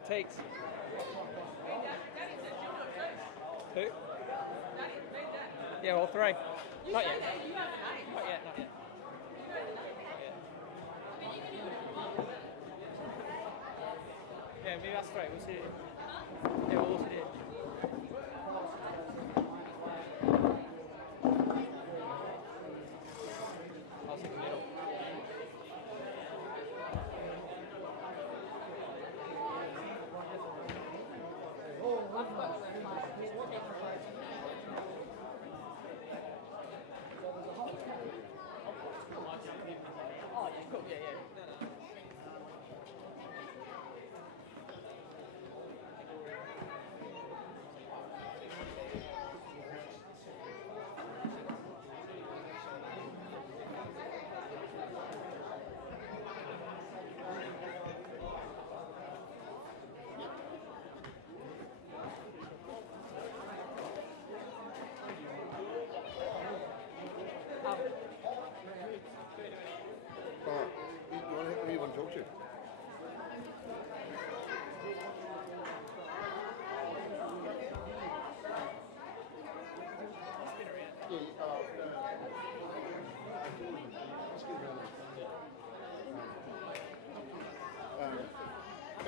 Takes. Who? Yeah, all 3. Not yet. Not yet. Yeah, maybe that's 3. We'll see it. Yeah, we'll all see it. I'll sit in the middle.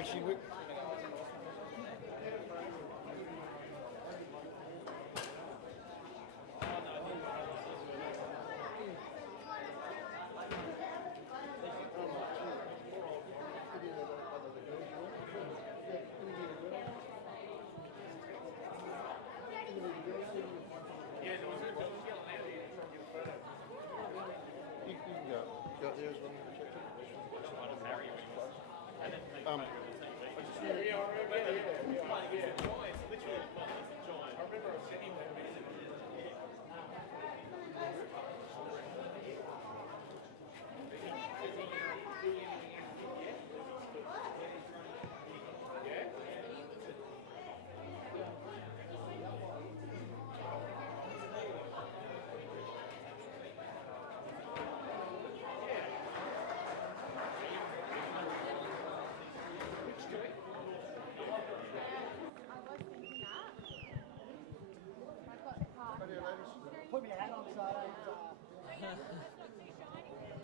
Actually, we, you can go. Go out there as well.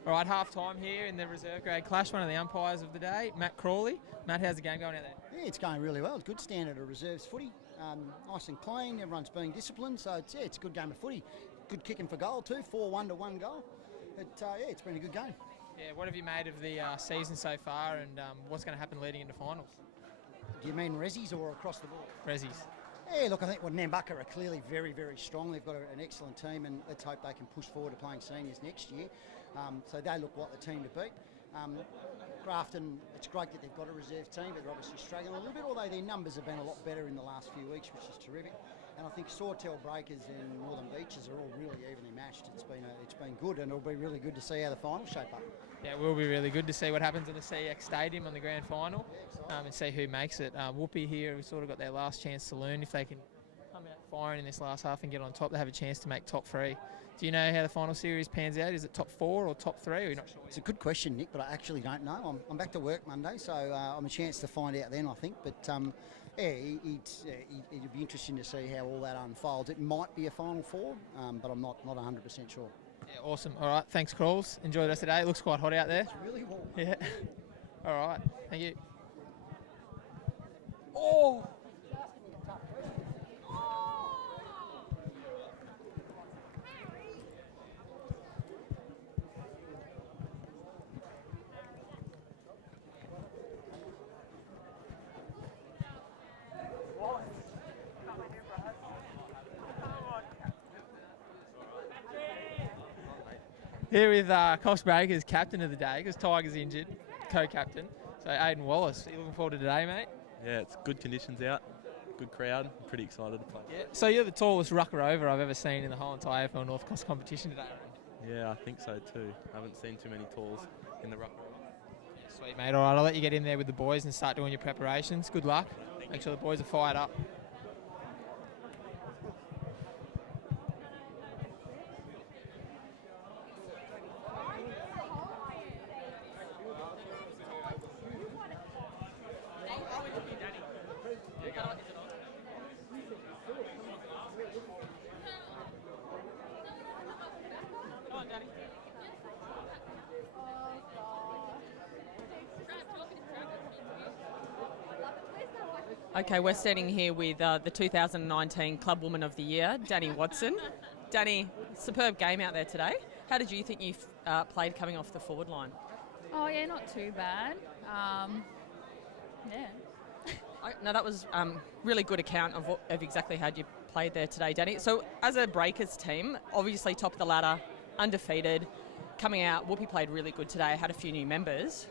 All right, half time here in the reserve grade clash. One of the umpires of the day, Matt Crawley. Matt, how's the game going out there? Yeah, it's going really well. It's good standard of reserves footy. Nice and clean. Everyone's being disciplined. So it's a good game of footy. Good kicking for goal too. 4-1 to 1 goal. It's been a good game. Yeah, what have you made of the season so far, and what's going to happen leading into finals? Do you mean Rezzies or across the board? Rezzies. Yeah, look, I think Nambucca are clearly very, very strong. They've got an excellent team, and let's hope they can push forward to playing seniors next year. So they look like the team to beat. Grafton, it's great that they've got a reserve team, but they're obviously struggling a little bit, although their numbers have been a lot better in the last few weeks, which is terrific. And I think Sawtell Breakers and Northern Beaches are all really evenly matched. It's been good, and it'll be really good to see how the finals shape up. Yeah, it will be really good to see what happens in the CX Stadium on the grand final, and see who makes it. Woopi here have sort of got their last chance to learn. If they can come out firing in this last half and get on top, they have a chance to make top 3. Do you know how the final series pans out? Is it top 4 or top 3, or are you not sure? It's a good question, Nick, but I actually don't know. I'm back to work Monday, so I'm a chance to find out then, I think. But it'd be interesting to see how all that unfolds. It might be a final 4, but I'm not 100% sure. Yeah, awesome. All right, thanks, Crawls. Enjoy the rest of the day. It looks quite hot out there. It's really warm. Yeah. All right. Thank you. Oh! Here with Coffs Breakers, captain of the day, because Tiger's injured, co-captain. So Aidan Wallace, are you looking forward to today, mate? Yeah, it's good conditions out, good crowd. I'm pretty excited to play. Yeah. So you're the tallest rucker over I've ever seen in the whole entire AFL North Coast competition today, right? Yeah, I think so too. I haven't seen too many talls in the ruck. Yeah, sweet, mate. All right, I'll let you get in there with the boys and start doing your preparations. Good luck. Make sure the boys are fired up. Okay, we're sitting here with the 2019 Club Woman of the Year, Danny Watson. Danny, superb game out there today. How did you think you played coming off the forward line? Oh yeah, not too bad. Yeah. No, that was really good account of exactly how you played there today, Danny. So as a Breakers team, obviously top of the ladder, undefeated, coming out, Woopi played really good today, had a few new members.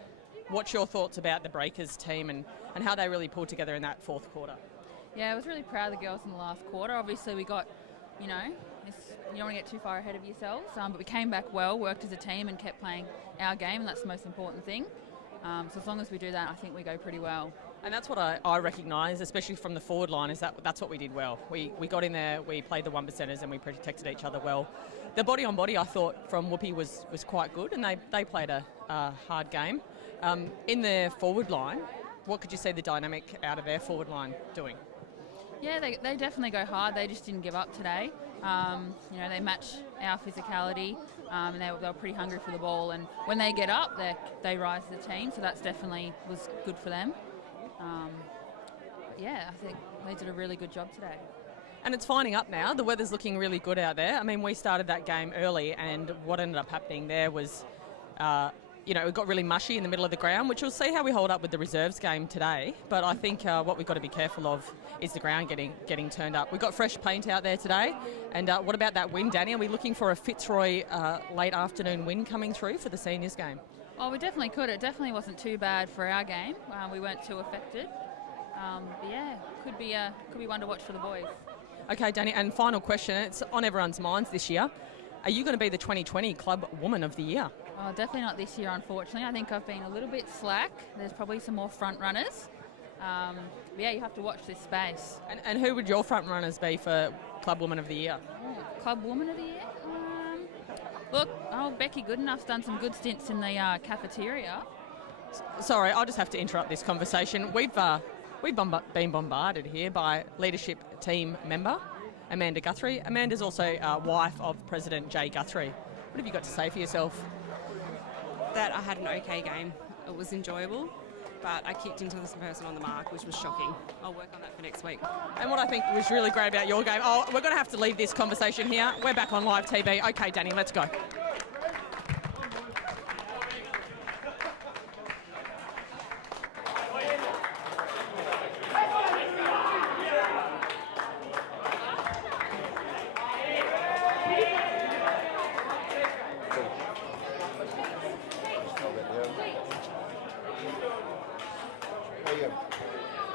What's your thoughts about the Breakers team and how they really pulled together in that fourth quarter? Yeah, I was really proud of the girls in the last quarter. Obviously we got, you don't want to get too far ahead of yourselves, but we came back well, worked as a team and kept playing our game, and that's the most important thing. So as long as we do that, I think we go pretty well. And that's what I recognise, especially from the forward line, is that's what we did well. We got in there, we played the 1%ers and we protected each other well. The body on body, I thought, from Woopi was quite good, and they played a hard game. In their forward line, what could you see the dynamic out of their forward line doing? Yeah, they definitely go hard. They just didn't give up today. They match our physicality, and they were pretty hungry for the ball. And when they get up, they rise as a team. So that's definitely was good for them. But yeah, I think they did a really good job today. And it's finding up now. The weather's looking really good out there. I mean, we started that game early, and what ended up happening there was, it got really mushy in the middle of the ground, which we'll see how we hold up with the reserves game today. But I think what we've got to be careful of is the ground getting turned up. We've got fresh paint out there today. And what about that wind, Danny? Are we looking for a Fitzroy late afternoon wind coming through for the seniors game? Well, we definitely could. It definitely wasn't too bad for our game. We weren't too affected. But yeah, could be one to watch for the boys. Okay, Danny, and final question. It's on everyone's minds this year. Are you going to be the 2020 Club Woman of the Year? Oh, definitely not this year, unfortunately. I think I've been a little bit slack. There's probably some more front runners. But yeah, you have to watch this space. And who would your front runners be for Club Woman of the Year? Oh, Club Woman of the Year? Look, Becky Goodenough's done some good stints in the cafeteria. Sorry, I'll just have to interrupt this conversation. We've been bombarded here by leadership team member Amanda Guthrie. Amanda's also wife of President Jay Guthrie. What have you got to say for yourself? That I had an okay game. It was enjoyable, but I kicked into this person on the mark, which was shocking. I'll work on that for next week. And what I think was really great about your game, we're going to have to leave this conversation here. We're back on live TV. Okay, Danny, let's go.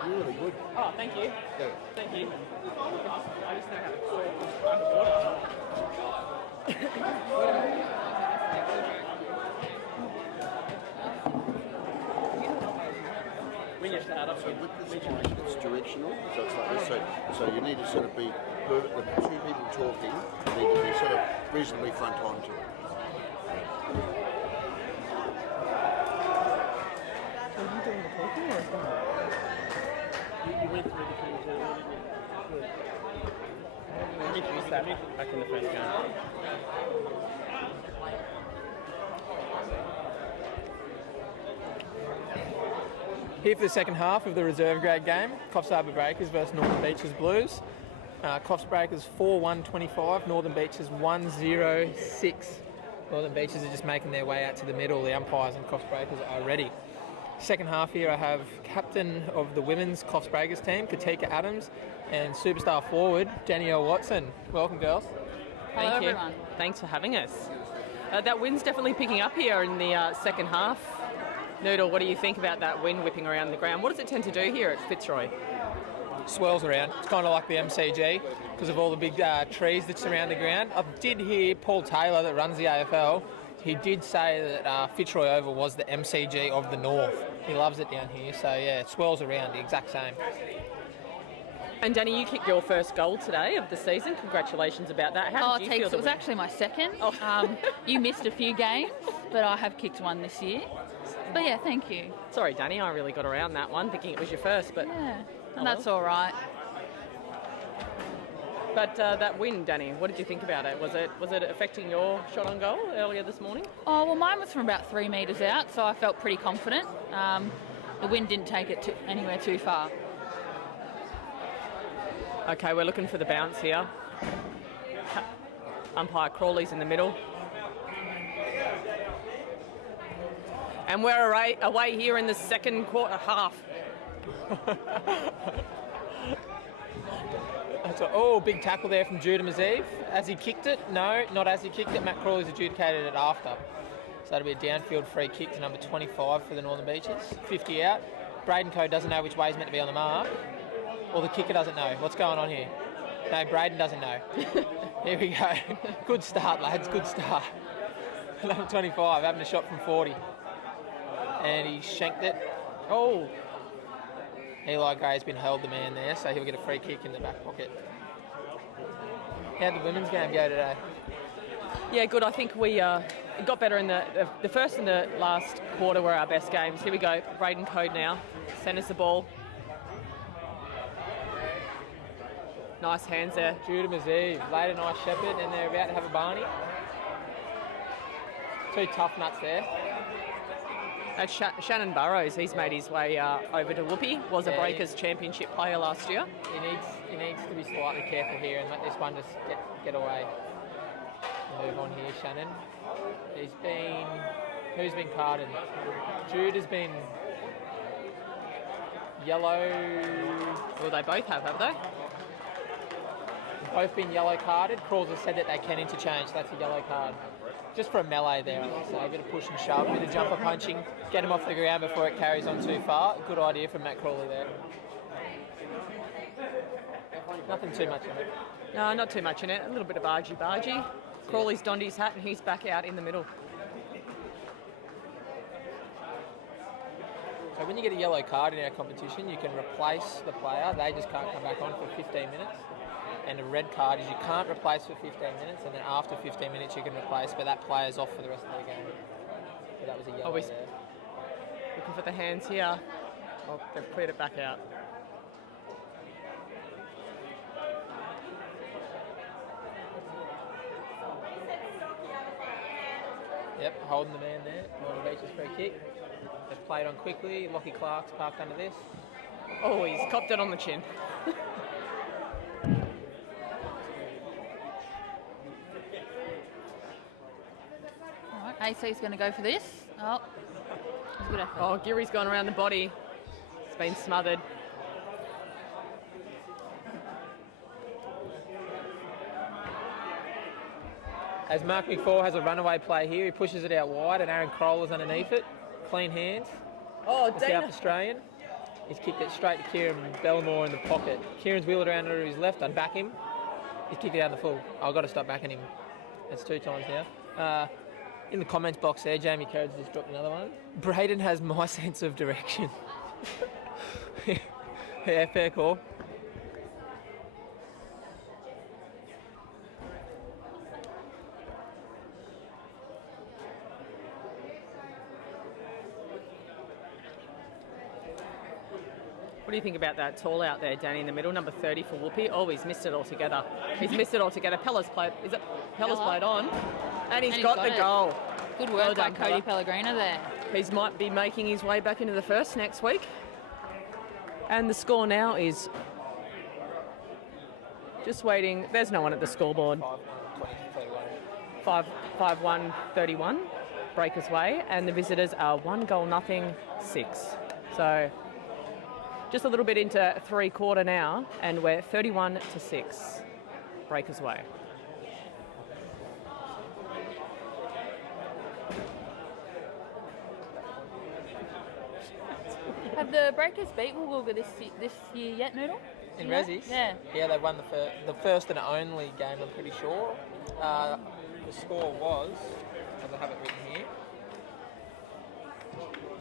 You're really good. Oh, thank you. Yeah. Thank you. I just know how to swim underwater. When you start up, So with the spine, it's directional. So it's like this. So you need to sort of be perfect. The two people talking need to be sort of reasonably front on to it. Are you doing the talking or is You went through the teams earlier, didn't you? Back in the first game. Here for the second half of the reserve grade game, Coffs Harbour Breakers versus Northern Beaches Blues. Coffs Breakers 4-1-25, Northern Beaches 1-0-6. Northern Beaches are just making their way out to the middle. The umpires and Coffs Breakers are ready. Second half here I have captain of the women's Coffs Breakers team, Katika Adams, and superstar forward, Danielle Watson. Welcome, girls. Hello, Thank you. everyone. Thanks for having us. That wind's definitely picking up here in the second half. Noodle, what do you think about that wind whipping around the ground? What does it tend to do here at Fitzroy? Swirls around. It's kind of like the MCG because of all the big trees that surround the ground. I did hear Paul Taylor, that runs the AFL, he did say that Fitzroy Oval was the MCG of the North. He loves it down here, so yeah, it swirls around, the exact same. And Danny, you kicked your first goal today of the season. Congratulations about that. How did you feel? It was actually my second. Oh. You missed a few games, but I have kicked one this year. But yeah, thank you. Sorry, Danny, I really got around that one, thinking it was your first, but Yeah, and that's all right. But that win, Danny, what did you think about it? Was it affecting your shot on goal earlier this morning? Oh, well, mine was from about 3 metres out, so I felt pretty confident. The wind didn't take it anywhere too far. Okay, we're looking for the bounce here. Umpire Crawley's in the middle. And we're away here in the second quarter half. Big tackle there from Judah Mazeev. As he kicked it? No, not as he kicked it. Matt Crawley's adjudicated it after. So that'll be a downfield free kick to number 25 for the Northern Beaches. 50 out. Braden Coe doesn't know which way he's meant to be on the mark. Or the kicker doesn't know. What's going on here? No, Braden doesn't know. Here we go. Good start, lads. Good start. Number 25 having a shot from 40. And he shanked it. Oh! Eli Gray's been held the man there, so he'll get a free kick in the back pocket. How'd the women's game go today? Yeah, good. I think we got better in the first and the last quarter were our best games. Here we go. Braden Code now. Send us the ball. Nice hands there. Judah Mazeev laid a nice shepherd and they're about to have a Barney. Two tough nuts there. That's Shannon Burrows. He's made his way over to Woopi. Was a Breakers Championship player last year. He needs to be slightly careful here and let this one just get away. Move on here, Shannon. Who's been carded? Jude has been yellow. Well, they both have they? Both been yellow carded. Crawls has said that they can interchange. That's a yellow card. Just for a melee there, I would say. A bit of push and shove, a bit of jumper punching, get him off the ground before it carries on too far. Good idea from Matt Crawley there. Nothing too much in it. No, not too much in it. A little bit of argy-bargy. Crawley's donned his hat and he's back out in the middle. So when you get a yellow card in our competition, you can replace the player. They just can't come back on for 15 minutes. And a red card is you can't replace for 15 minutes, and then after 15 minutes you can replace, but that player's off for the rest of the game. So that was a yellow there. Looking for the hands here. Oh, they've cleared it back out. Yep, holding the man there. Northern Beaches for a kick. They've played on quickly. Lockie Clark's parked under this. Oh, he's copped it on the chin. AC's going to go for this. Oh, it's good effort. Oh, Geary's gone around the body. It's been smothered. As Mark McFall has a runaway play here, he pushes it out wide and Aaron Crowler's underneath it. Clean hands. Oh, the South Australian. He's kicked it straight to Kieran Bellamore in the pocket. Kieran's wheeled around to his left, I'd back him. He's kicked it out in the full. I've got to stop backing him. That's 2 times now. In the comments box there, Jamie Carriage just dropped another one. Braden has my sense of direction. Yeah, fair call. What do you think about that tall out there, Danny, in the middle, number 30 for Woopi? Oh, he's missed it altogether. He's missed it altogether. Pella's played on, and he's got the goal. Good work by Cody Pellegrino there. He might be making his way back into the first next week. And the score now is just waiting. There's no one at the scoreboard. 5-1-31, Breakers way, and the visitors are 1-0-6. So just a little bit into 3/4 now, and we're 31-6, Breakers way. Have the Breakers beat Woolgoolga this year yet, Noodle? In Rezzies? Yeah. Yeah, they won the first and only game, I'm pretty sure. The score was, as I have it written here,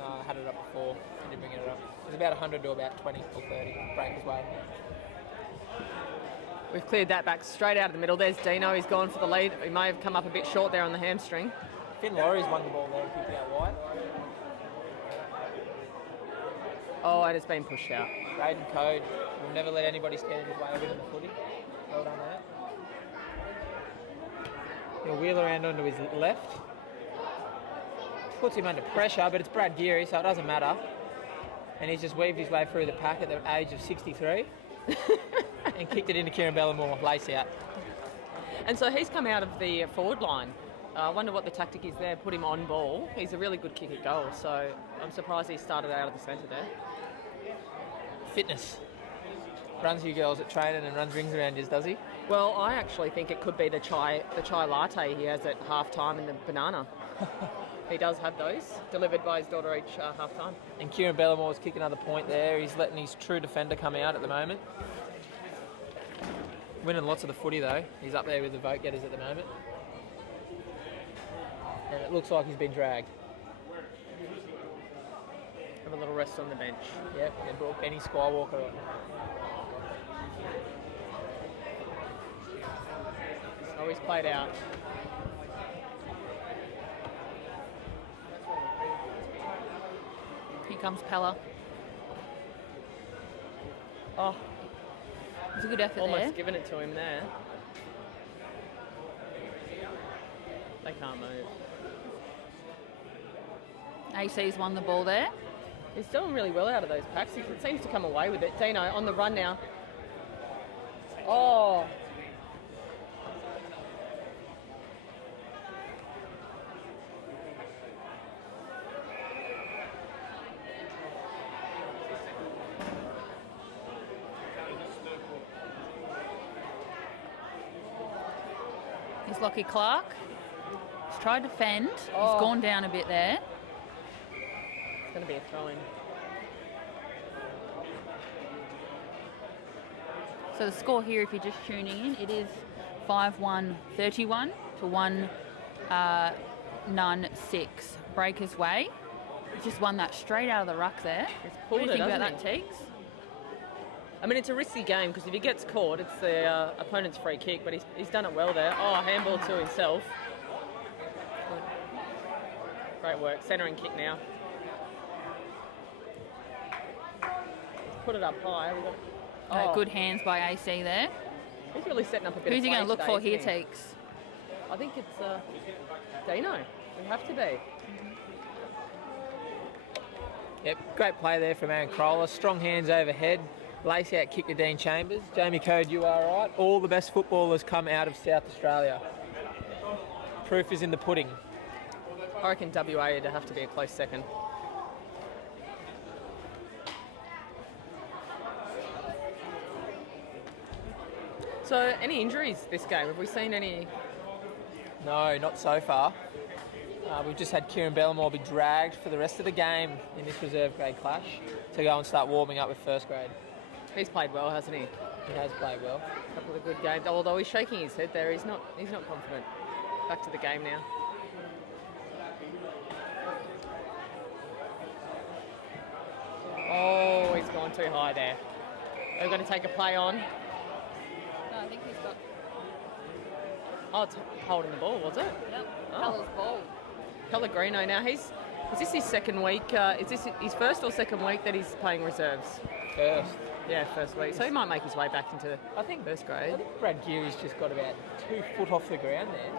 I had it up before, I didn't bring it up. It was about 100 to about 20 or 30, Breakers way. We've cleared that back straight out of the middle. There's Dino, he's gone for the lead. He may have come up a bit short there on the hamstring. Finn Laurie's won the ball there and kicked it out wide. Oh, and it's been pushed out. Braden Code will never let anybody stand in his way of winning the footy. Well done there. He'll wheel around onto his left. Puts him under pressure, but it's Brad Geary, so it doesn't matter. And he's just weaved his way through the pack at the age of 63 and kicked it into Kieran Bellamore, lace out. And so he's come out of the forward line. I wonder what the tactic is there. Put him on ball. He's a really good kick at goal, so I'm surprised he started out of the centre there. Fitness. Runs you girls at training and runs rings around you, does he? Well, I actually think it could be the chai latte he has at half time in the banana. He does have those delivered by his daughter each half time. And Kieran Bellamore's kicked another point there. He's letting his true defender come out at the moment. Winning lots of the footy though. He's up there with the vote getters at the moment. And it looks like he's been dragged. Have a little rest on the bench. Yep, they brought Benny Skywalker on. Oh, he's played out. Here comes Pella. Oh, it's a good effort almost there. given it to him there. They can't move. AC's won the ball there. He's doing really well out of those packs. He seems to come away with it. Dino on the run now. Oh. Here's Lockie Clark. He's tried to fend. Oh. He's gone down a bit there. It's going to be a throw-in. So the score here, if you're just tuning in, it is 5-1-31 to 1-9-6 Breakers Way. He's just won that straight out of the ruck there. What do you think about that, Teagues? I mean, it's a risky game because if he gets caught, it's the opponent's free kick, but he's done it well there. Oh, handball to himself. Good. Great work. Centering kick now. Put it up high. Good hands by AC there. He's really setting up a bit Who's of he going to look today, for here, isn't he? Teagues? I think it's Dino. It have to be. Yep, great play there from Aaron Crowler. Strong hands overhead. Lace out kick to Dean Chambers. Jamie Code, you are right. All the best footballers come out of South Australia. Proof is in the pudding. I reckon WA would have to be a close second. So, any injuries this game? Have we seen any? No, not so far. We've just had Kieran Bellamore be dragged for the rest of the game in this reserve grade clash to go and start warming up with first grade. He's played well, hasn't he? He has played well. A couple of good games. Although he's shaking his head there, he's not confident. Back to the game now. Oh, he's gone too high there. We're going to take a play on. No, I think he's got... Oh, it's holding the ball, was it? Yep, Oh. Peller's ball. Pellegrino now. Is this his second week? Is this his first or second week that he's playing reserves? First. Yeah, first week. So he might make his way back into first grade. I think Brad Geary's just got about 2 foot off the ground there.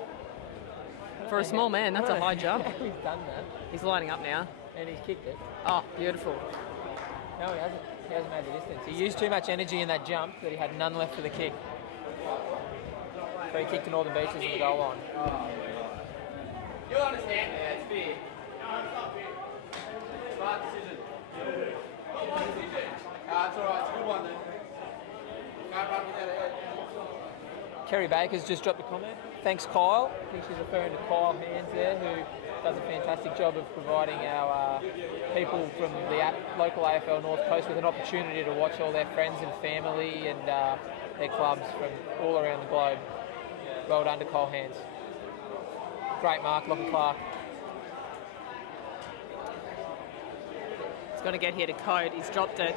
For a small man, that's a high jump. He's done that. He's lining up now. And he's kicked it. Oh, beautiful. No, he hasn't. He hasn't made the distance. He used too much energy in that jump that he had none left for the kick. Free kick to Northern Beaches and the goal line. You'll understand that, it's fair. No, it's not fair. Smart decision. What decision? It's alright, it's a good one then. Can't run without a head. Kerry Baker's just dropped a comment. Thanks, Kyle. I think she's referring to Kyle Hands there, who does a fantastic job of providing our people from the local AFL North Coast with an opportunity to watch all their friends and family and their clubs from all around the globe. Well done to Kyle Hands. Great mark, Lockie Clark. He's got to get here to Code. He's dropped it.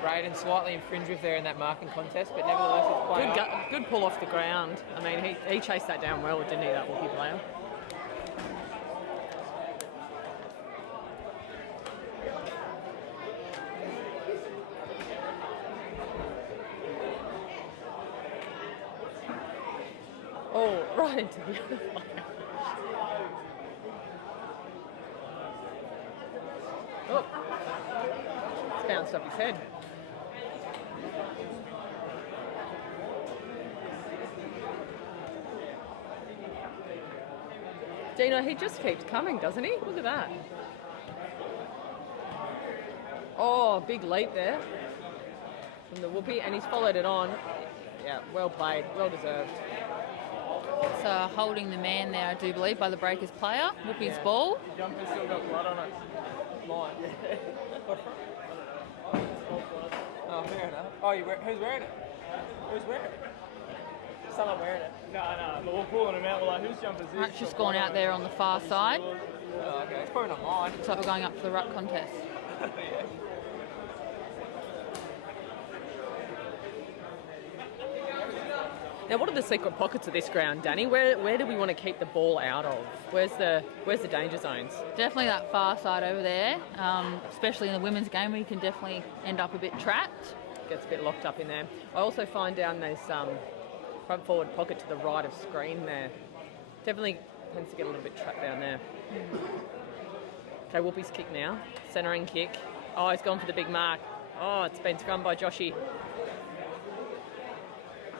Braden slightly infringed with there in that marking contest, but nevertheless it's quite good pull off the ground. I mean, he chased that down well, didn't he, that Woopi player? Oh, right into the other player. Oh, it's bounced off his head. Dino, he just keeps coming, doesn't he? Look at that. Oh, big leap there from the Woopi, and he's followed it on. Yeah, well played, well deserved. It's holding the man there, I do believe, by the Breakers player. Whoopi's ball. Jumper's still got blood on it. mine. Oh, fair enough. Oh, who's wearing it? Who's wearing it? Someone wearing it. No, but we're pulling him out. We're like, whose jumper's this? It's just gone out there on the far side. Oh, okay. It's probably not mine. Looks like we're going up for the ruck contest. Yeah. Now, what are the secret pockets of this ground, Danny? Where do we want to keep the ball out of? Where's the danger zones? Definitely that far side over there, especially in the women's game where you can definitely end up a bit trapped. Gets a bit locked up in there. I also find down this front forward pocket to the right of screen there. Definitely tends to get a little bit trapped down there. Okay, Whoopi's kick now. Centering kick. Oh, he's gone for the big mark. Oh, it's been scrummed by Joshy.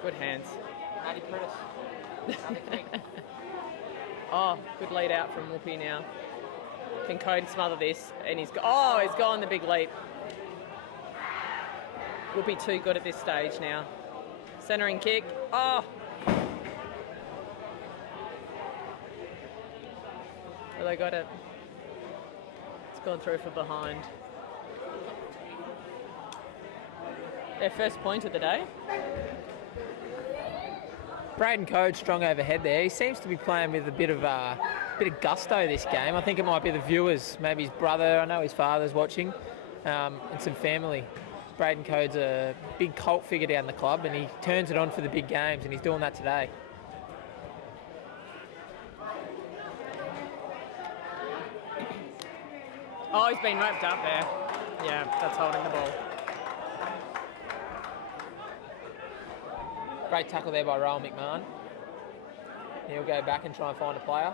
Good hands. Maddie Prittis. Another kick. Oh, good lead out from Whoopi now. Can Cody smother this? And he's gone the big leap. Whoopi too good at this stage now. Centering kick. Oh! Well, they got it. It's gone through for behind. Their first point of the day. Braden Code strong overhead there. He seems to be playing with a bit of gusto this game. I think it might be the viewers, maybe his brother. I know his father's watching, and some family. Braden Code's a big cult figure down the club, and he turns it on for the big games, and he's doing that today. Oh, he's been wrapped up there. Yeah, that's holding the ball. Great tackle there by Rowan McMahon. He'll go back and try and find a player.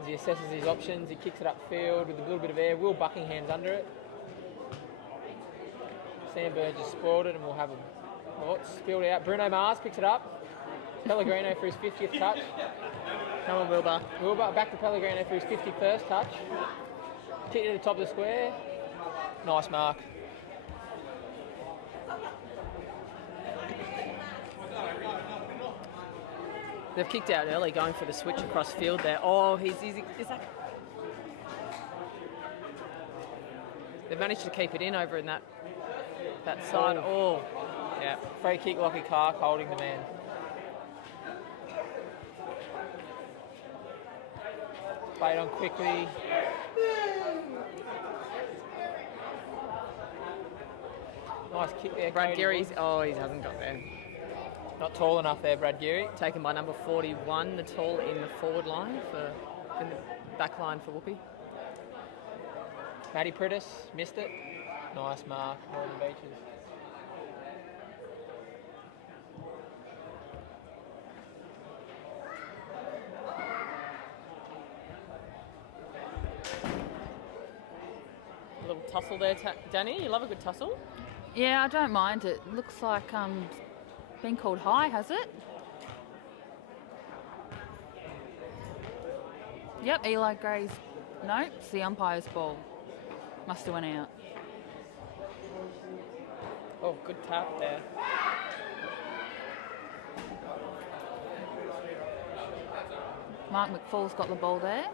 As he assesses his options, he kicks it upfield with a little bit of air. Will Buckingham's under it. Sam Burgess spoiled it and we'll have it's spilled out. Bruno Mars picks it up. Pellegrino for his 50th touch. Come on, Wilbur. Wilbur back to Pellegrino for his 51st touch. Kick it to the top of the square. Nice mark. They've kicked out early, going for the switch across field there. Oh, is that... They've managed to keep it in over in that side. Oh, yeah. Free kick, Lockie Clark holding the man. Played on quickly. Nice kick there. Brad Geary's... Oh, he hasn't got there. Not tall enough there, Brad Geary. Taken by number 41, the tall in the forward line in the back line for Whoopi. Maddie Prittis missed it. Nice mark, Northern Beaches. A little tussle there, Danny. You love a good tussle? Yeah, I don't mind it. Looks like been called high, has it? Yep, Eli Gray's. No, it's the umpire's ball. Must have went out. Oh, good tap there. Mark McFall's got the ball there.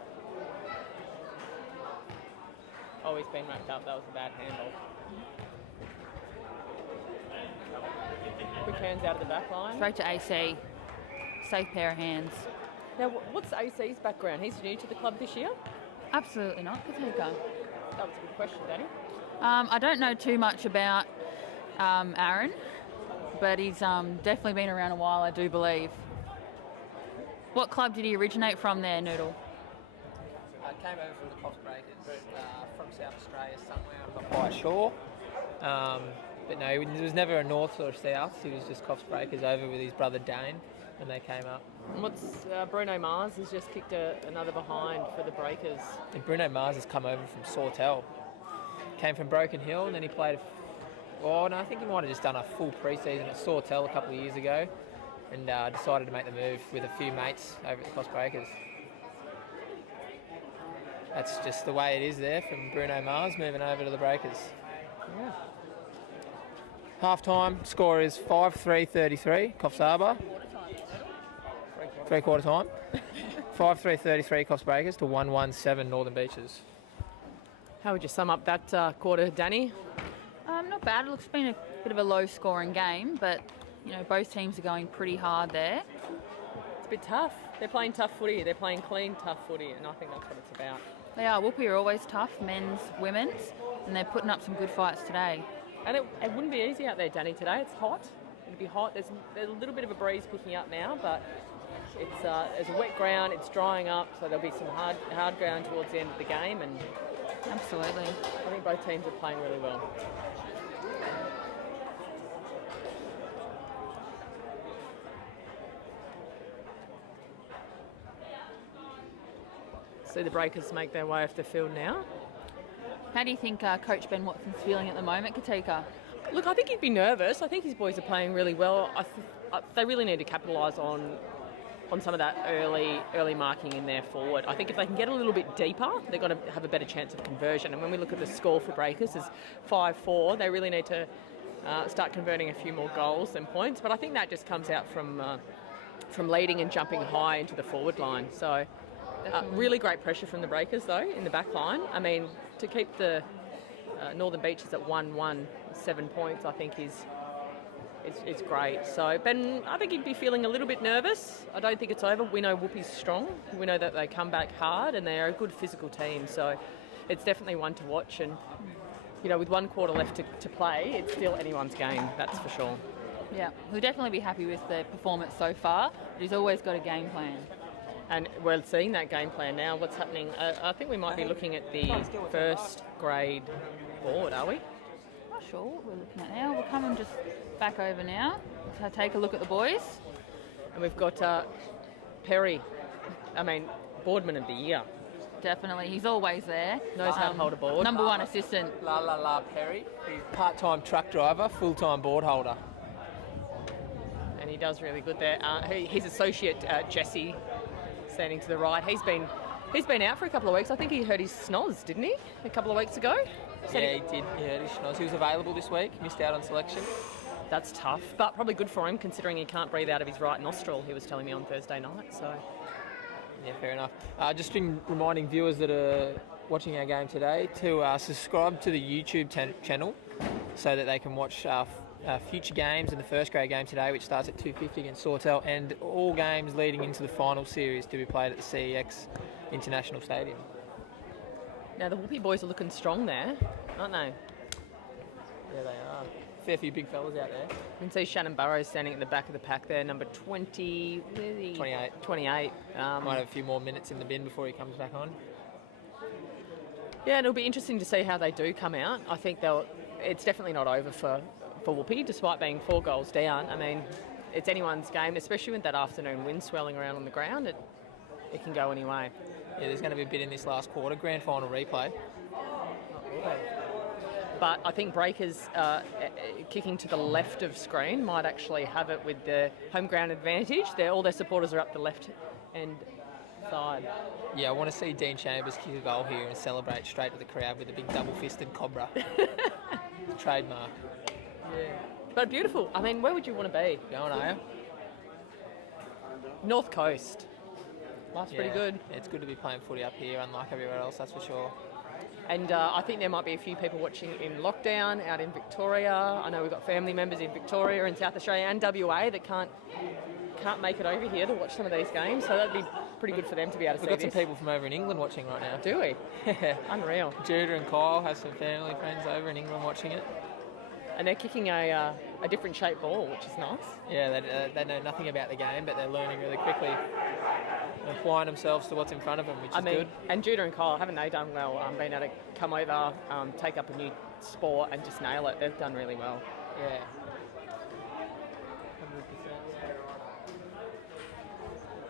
Oh, he's been wrapped up. That was a bad handle. Quick hands out of the back line. Straight to AC. Safe pair of hands. Now, what's AC's background? He's new to the club this year? Absolutely not. Good go. That was a good question, Danny. I don't know too much about Aaron, but he's definitely been around a while, I do believe. What club did he originate from there, Noodle? I came over from the Coffs Breakers from South Australia somewhere, I'm not quite sure. But no, it was never a north or a south. He was just Coffs Breakers over with his brother Dane when they came up. What's Bruno Mars has just kicked another behind for the Breakers. And Bruno Mars has come over from Sawtell. Came from Broken Hill and then he played, I think he might have just done a full pre-season at Sawtell a couple of years ago and decided to make the move with a few mates over at the Coffs Breakers. That's just the way it is there from Bruno Mars moving over to the Breakers. Yeah. Half-time, score is 5-3-33, Coffs Harbour. Three-quarter time. 5-3-33, Coffs Breakers to 1-1-7 Northern Beaches. How would you sum up that quarter, Danny? Not bad. It's been a bit of a low-scoring game, but both teams are going pretty hard there. It's a bit tough. They're playing tough footy. They're playing clean, tough footy, and I think that's what it's about. They are. Whoopi are always tough, men's, women's, and they're putting up some good fights today. And it wouldn't be easy out there, Danny, today. It's hot. It'll be hot. There's a little bit of a breeze picking up now, but it's a wet ground. It's drying up, so there'll be some hard ground towards the end of the game. And absolutely, I think both teams are playing really well. see the Breakers make their way off the field now. How do you think Coach Ben Watson's feeling at the moment, Katika? Look, I think he'd be nervous. I think his boys are playing really well. They really need to capitalise on some of that early marking in their forward. I think if they can get a little bit deeper, they're going to have a better chance of conversion. And when we look at the score for Breakers, it's 5-4. They really need to start converting a few more goals than points. But I think that just comes out from leading and jumping high into the forward line. So really great pressure from the Breakers, though, in the back line. I mean, to keep the Northern Beaches at 1-1, 7 points, I think it's great. So Ben, I think he'd be feeling a little bit nervous. I don't think it's over. We know Whoopi's strong. We know that they come back hard and they're a good physical team. So it's definitely one to watch. And, you know, with 1 quarter left to play, it's still anyone's game, that's for sure. Yeah, he'll definitely be happy with the performance so far, but he's always got a game plan. And we're seeing that game plan now. What's happening? I think we might be looking at the first grade board, are we? Not sure what we're looking at now. We're coming just back over now to take a look at the boys. And we've got Perry, Boardman of the Year. Definitely, he's always there. Knows how to hold a board. Number 1 assistant. La Perry. He's part-time truck driver, full-time board holder. And he does really good there. His associate, Jesse, standing to the right. He's been out for a couple of weeks. I think he hurt his snoz, didn't he? A couple of weeks ago? Yeah, he did. He hurt his snoz. He was available this week. Missed out on selection. That's tough, but probably good for him considering he can't breathe out of his right nostril, he was telling me on Thursday night. So, yeah, fair enough. Just been reminding viewers that are watching our game today to subscribe to the YouTube channel so that they can watch future games and the first grade game today, which starts at 2:50 against Sawtell, and all games leading into the final series to be played at the CEX International Stadium. Now the Whoopi boys are looking strong there, aren't they? Yeah, they are. Fair few big fellas out there. You can see Shannon Burrows standing at the back of the pack there, number 20... 28. 28. Might have a few more minutes in the bin before he comes back on. Yeah, and it'll be interesting to see how they do come out. I think it's definitely not over for Whoopi, despite being 4 goals down. I mean, it's anyone's game, especially with that afternoon wind swirling around on the ground. It can go any way. Yeah, there's going to be a bit in this last quarter. Grand final replay. But I think Breakers kicking to the left of screen might actually have it with the home ground advantage. All their supporters are up the left end side. Yeah, I want to see Dean Chambers kick a goal here and celebrate straight to the crowd with a big double-fisted cobra. Trademark. Yeah. But beautiful. I mean, where would you want to be? Going home. North Coast. Life's pretty good. Yeah, it's good to be playing footy up here, unlike everywhere else, that's for sure. And I think there might be a few people watching in lockdown out in Victoria. I know we've got family members in Victoria and South Australia and WA that can't make it over here to watch some of these games. So that'd be pretty good for them to be able to see We've got this. some people from over in England watching right now. Do we? Yeah. Unreal. Judah and Kyle have some family friends over in England watching it. And they're kicking a different shaped ball, which is nice. Yeah, they know nothing about the game, but they're learning really quickly and applying themselves to what's in front of them, which is good. And Judah and Kyle, haven't they done well? Being able to come over, take up a new sport and just nail it. They've done really well. Yeah.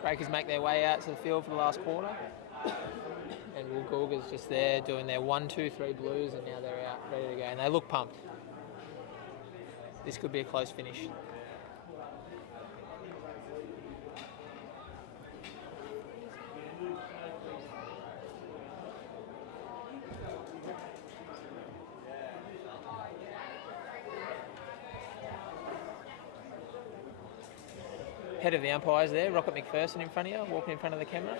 100%. Breakers make their way out to the field for the last quarter. And Woolgoolga's just there doing their 1, 2, 3 blues, and now they're out, ready to go. And they look pumped. This could be a close finish. Head of the umpires there, Rocket McPherson in front of you, walking in front of the camera.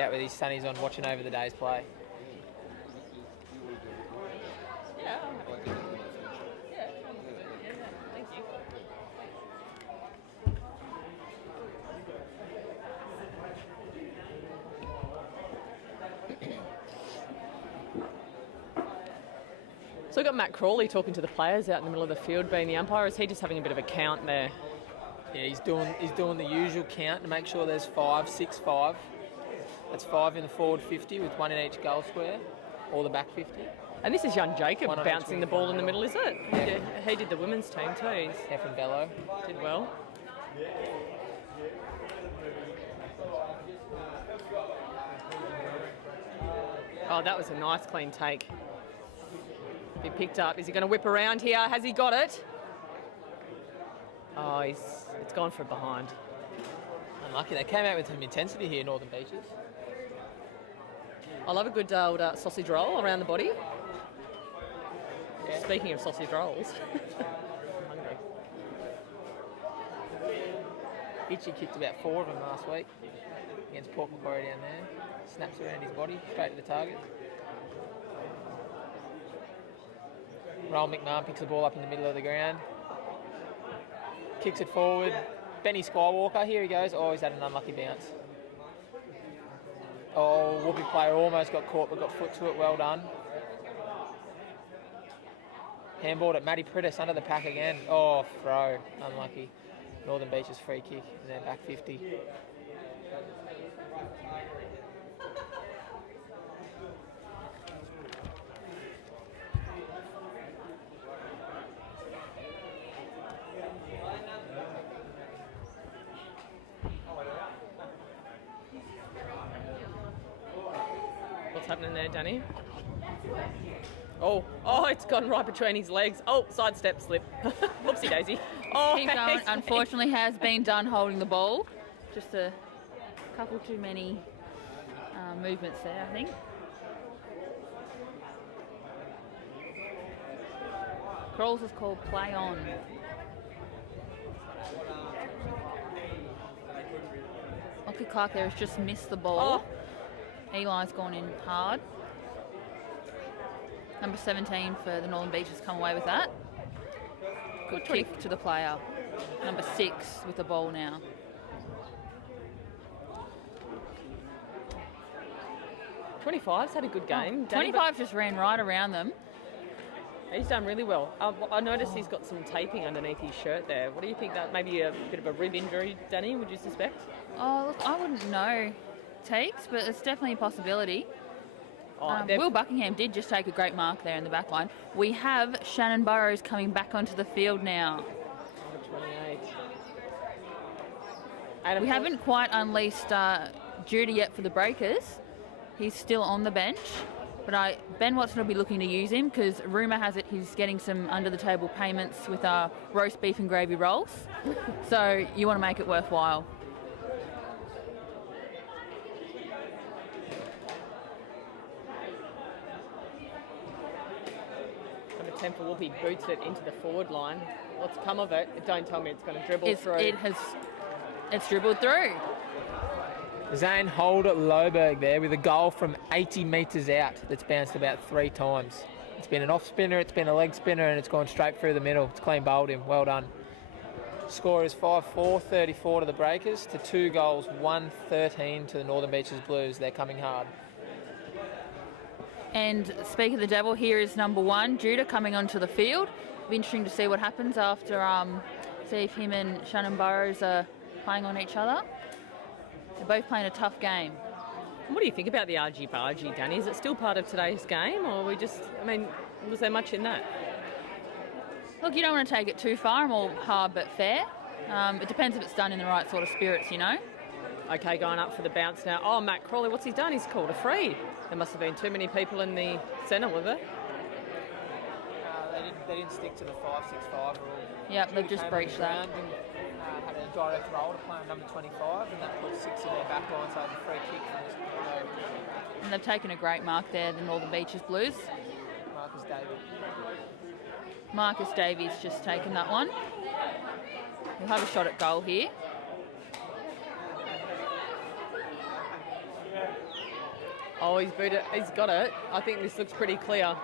Out with his sunnies on, watching over the day's play. So we've got Matt Crawley talking to the players out in the middle of the field, being the umpire. Is he just having a bit of a count there? Yeah, he's doing the usual count to make sure there's 5, 6, 5. That's 5 in the forward 50 with 1 in each goal square, or the back 50. And this is young Jacob bouncing the ball in the middle, is it? Yeah. He did the women's team too. Yeah, from Bello. Did well. Oh, that was a nice clean take. He picked up. Is he going to whip around here? Has he got it? Oh, it's gone for behind. Unlucky. They came out with some intensity here, Northern Beaches. I love a good old sausage roll around the body. Yeah. Speaking of sausage rolls. I'm hungry. Itchy kicked about 4 of them last week against Port Macquarie down there. Snaps around his body, straight to the target. Roll McMahon picks the ball up in the middle of the ground. Kicks it forward. Benny Skywalker, here he goes. Oh, he's had an unlucky bounce. Oh, Woopi player almost got caught but got foot to it, well done. Handballed at Matty Prittis under the pack again. Oh, throw, unlucky. Northern Beaches free kick and then back 50. What's happening there, Danny? Oh, it's gone right between his legs. Oh, sidestep slip. Whoopsie daisy. Oh, Keep going. Unfortunately, has been done holding the ball. Just a couple too many movements there, I think. Crawls is called play on. Lucky Clark there has just missed the ball. Eli's gone in hard. Number 17 for the Northern Beaches come away with that. Good kick to the player. Number 6 with the ball now. 25's had a good game. 25 just ran right around them. He's done really well. I noticed he's got some taping underneath his shirt there. What do you think? That maybe a bit of a rib injury, Danny, would you suspect? Oh, look, I wouldn't know, Teeks, but it's definitely a possibility. Will Buckingham did just take a great mark there in the back line. We have Shannon Burrows coming back onto the field now. Number 28. We haven't quite unleashed Judy yet for the Breakers. He's still on the bench, but Ben Watson will be looking to use him because rumour has it he's getting some under-the-table payments with roast beef and gravy rolls. So you want to make it worthwhile. Number 10 for Whoopi boots it into the forward line. What's come of it? Don't tell me it's going to dribble through. It's dribbled through. Zane Holder-Loberg there with a goal from 80 metres out that's bounced about 3 times. It's been an off spinner, it's been a leg spinner, and it's gone straight through the middle. It's clean bowled him. Well done. Score is 5-4, 34 to the Breakers to 2 goals, 1-13 to the Northern Beaches Blues. They're coming hard. And speak of the devil, here is number 1, Judah, coming onto the field. It'll be interesting to see what happens after, see if him and Shannon Burrows are playing on each other. They're both playing a tough game. What do you think about the argy-bargy, Danny? Is it still part of today's game, or was there much in that? Look, you don't want to take it too far, more hard but fair. It depends if it's done in the right sort of spirits, you know. Okay, going up for the bounce now. Oh, Matt Crawley, what's he done? He's called a free. There must have been too many people in the centre, were there? They didn't stick to the 5-6-5 rule. Yep, they've just breached that. Had a direct roll to play on number 25, and that puts 6 in their back line, so the free kick from this. And they've taken a great mark there, the Northern Beaches Blues. Marcus Davies just taken that one. We'll have a shot at goal here. Oh, he's got it. I think this looks pretty clear.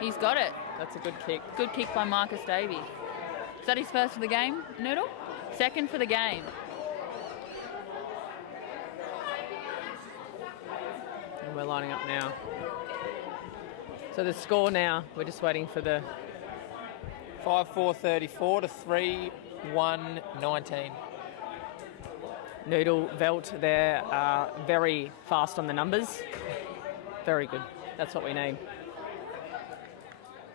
He's got it. That's a good kick. Good kick by Marcus Davies. Is that his first for the game, Noodle? Second for the game. And we're lining up now. So the score now, we're just waiting for the... 5-4-34 to 3-1-19. Noodle, Velt there are very fast on the numbers. Very good. That's what we need.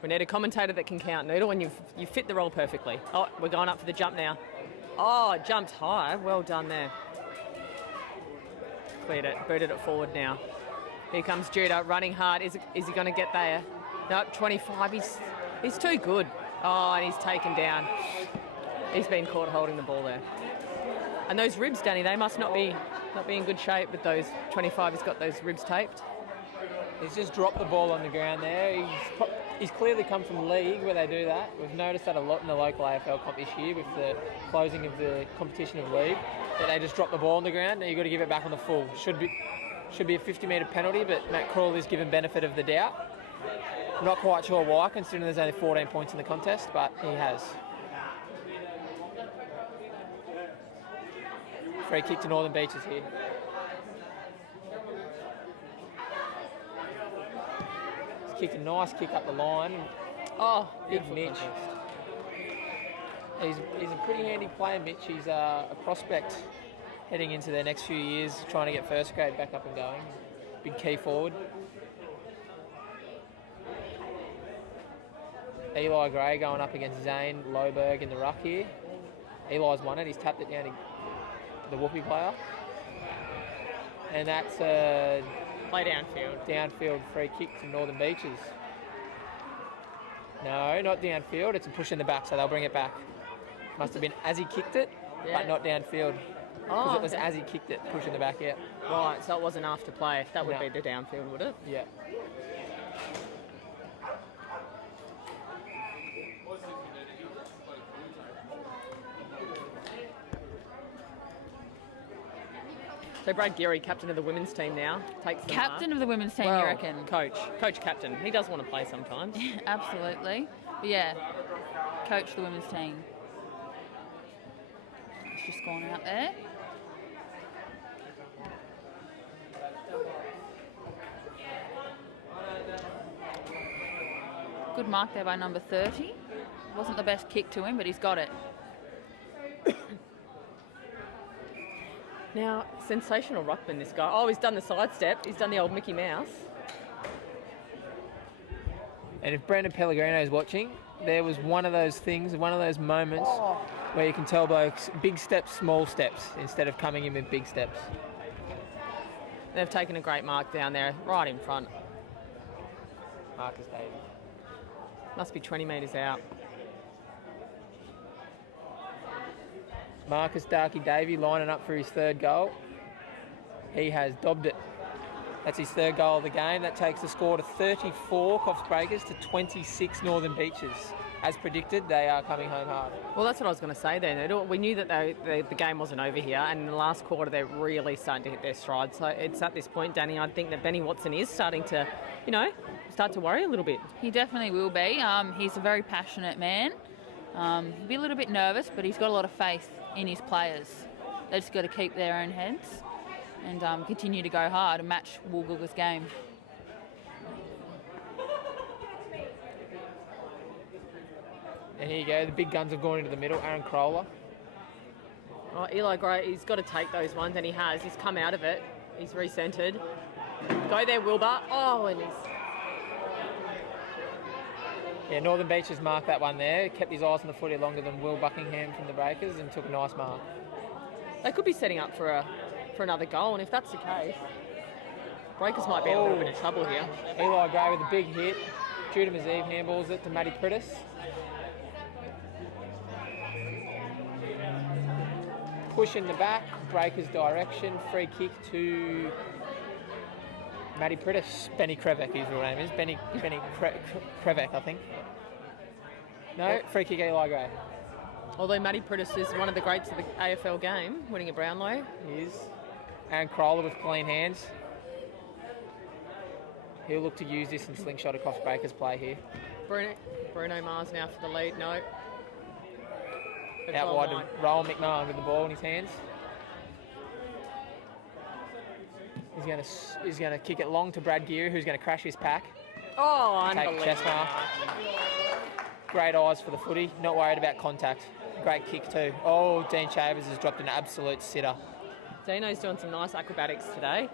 We need a commentator that can count, Noodle, and you fit the role perfectly. Oh, we're going up for the jump now. Oh, jumped high. Well done there. Cleared it. Booted it forward now. Here comes Judah running hard. Is he going to get there? Nope, 25. He's too good. Oh, and he's taken down. He's been caught holding the ball there. And those ribs, Danny, they must not be in good shape with those 25. He's got those ribs taped. He's just dropped the ball on the ground there. He's clearly come from league where they do that. We've noticed that a lot in the local AFL comp this year with the closing of the competition of league, that they just drop the ball on the ground and you've got to give it back on the full. Should be a 50-metre penalty, but Matt Crawley's given benefit of the doubt. I'm not quite sure why, considering there's only 14 points in the contest, but he has. Free kick to Northern Beaches here. He's kicked a nice kick up the line. Oh, big Mitch. He's a pretty handy player, Mitch. He's a prospect heading into their next few years, trying to get first grade back up and going. Big key forward. Eli Gray going up against Zane Loberg in the ruck here. Eli's won it. He's tapped it down to the Woopi player. And that's a play downfield. Downfield free kick to Northern Beaches. No, not downfield. It's a push in the back, so they'll bring it back. Must have been as he kicked it, but not downfield. Because it was as he kicked it, push in the back, yeah. Right, so it wasn't after play. That would be the downfield, would it? Yeah. So Brad Geary, captain of the women's team now, takes the Captain of the women's team, well, you reckon? Coach captain. He does want to play sometimes. Absolutely. But yeah, coach the women's team. It's just gone out there. Good mark there by number 30. Wasn't the best kick to him, but he's got it. Now, sensational ruckman, this guy. Oh, he's done the sidestep. He's done the old Mickey Mouse. And if Brendan Pellegrino is watching, there was one of those things, one of those moments where you can tell blokes big steps, small steps, instead of coming in with big steps. They've taken a great mark down there, right in front. Marcus Davies. Must be 20 metres out. Marcus Darky Davey lining up for his third goal. He has dobbed it. That's his third goal of the game. That takes the score to 34 Coffs Breakers to 26 Northern Beaches. As predicted, they are coming home hard. Well, that's what I was going to say then. We knew that the game wasn't over here, and in the last quarter they're really starting to hit their stride. So it's at this point, Danny, I think that Benny Watson is starting to, start to worry a little bit. He definitely will be. He's a very passionate man. He'll be a little bit nervous, but he's got a lot of faith in his players. They've just got to keep their own heads and continue to go hard and match Woolgoolga's game. And here you go, the big guns have gone into the middle. Aaron Crowler. Oh, Eli Gray, he's got to take those ones, and he has. He's come out of it. He's recentered. Go there, Wilbur. Oh, and he's... Yeah, Northern Beaches marked that one there. Kept his eyes on the footy longer than Will Buckingham from the Breakers and took a nice mark. They could be setting up for another goal, and if that's the case, Breakers might be in a little bit of trouble here. Eli Gray with a big hit. Judah Mazeev handballs it to Matty Prittis. Push in the back, Breakers direction, free kick to Matty Prittis. Benny Krevek, his real name is. Benny Krevek, I think. No, free kick Eli Gray. Although Matty Prittis is one of the greats of the AFL game, winning a Brownlow. He is. Aaron Crowler with clean hands. He'll look to use this and slingshot a Coffs Breakers play here. Bruno Mars now for the lead. No. Out wide to Rowan McMahon with the ball in his hands. He's going to kick it long to Brad Geary, who's going to crash his pack. Oh, take unbelievable. chest mark. Great eyes for the footy. Not worried about contact. Great kick too. Oh, Dean Chavers has dropped an absolute sitter. Dino's doing some nice acrobatics today.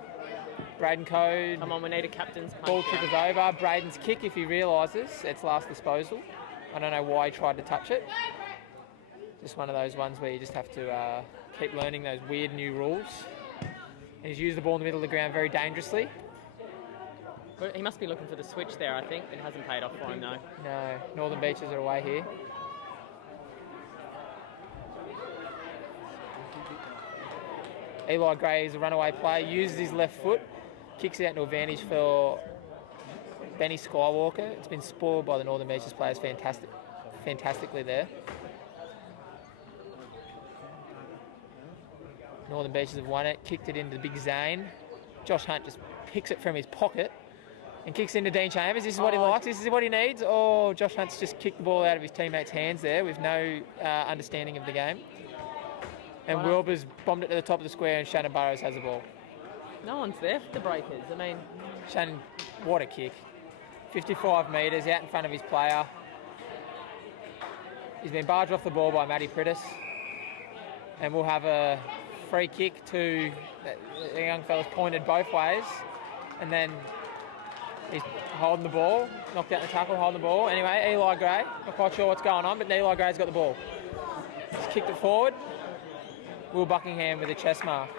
Braden Code. Come on, we need a captain's punch. Ball trippers over. Braden's kick, if he realises it's last disposal. I don't know why he tried to touch it. Just one of those ones where you just have to keep learning those weird new rules. And he's used the ball in the middle of the ground very dangerously. He must be looking for the switch there, I think. It hasn't paid off for him, though. No, Northern Beaches are away here. Eli Gray is a runaway play, uses his left foot, kicks it out into advantage for Benny Skywalker. It's been spoiled by the Northern Beaches players fantastically there. Northern Beaches have won it, kicked it into the big Zane. Josh Hunt just picks it from his pocket and kicks into Dean Chambers. This is what he likes, this is what he needs. Oh, Josh Hunt's just kicked the ball out of his teammate's hands there with no understanding of the game. And Wilbur's bombed it to the top of the square and Shannon Burrows has the ball. No one's there for the Breakers. I mean... Shannon, what a kick. 55 metres out in front of his player. He's been barged off the ball by Matty Prittis. And we'll have a free kick to the young fella's pointed both ways. And then he's holding the ball, knocked out the tackle, holding the ball. Anyway, Eli Gray, not quite sure what's going on, but Eli Gray's got the ball. He's kicked it forward. Will Buckingham with a chest mark.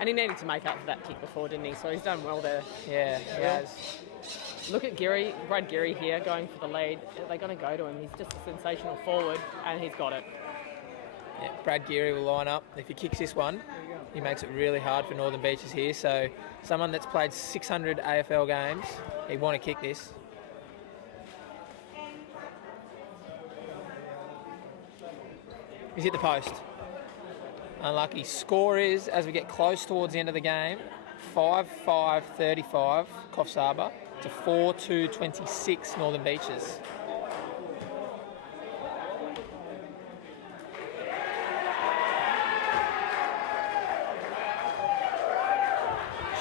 And he needed to make up for that kick before, didn't he? So he's done well there. Yeah, he has. Look at Brad Geary here going for the lead. They're going to go to him. He's just a sensational forward, and he's got it. Yeah, Brad Geary will line up. If he kicks this one, he makes it really hard for Northern Beaches here. So someone that's played 600 AFL games, he'd want to kick this. He's hit the post. Unlucky. Score is, as we get close towards the end of the game, 5-5-35 Coffs Harbour to 4-2-26 Northern Beaches.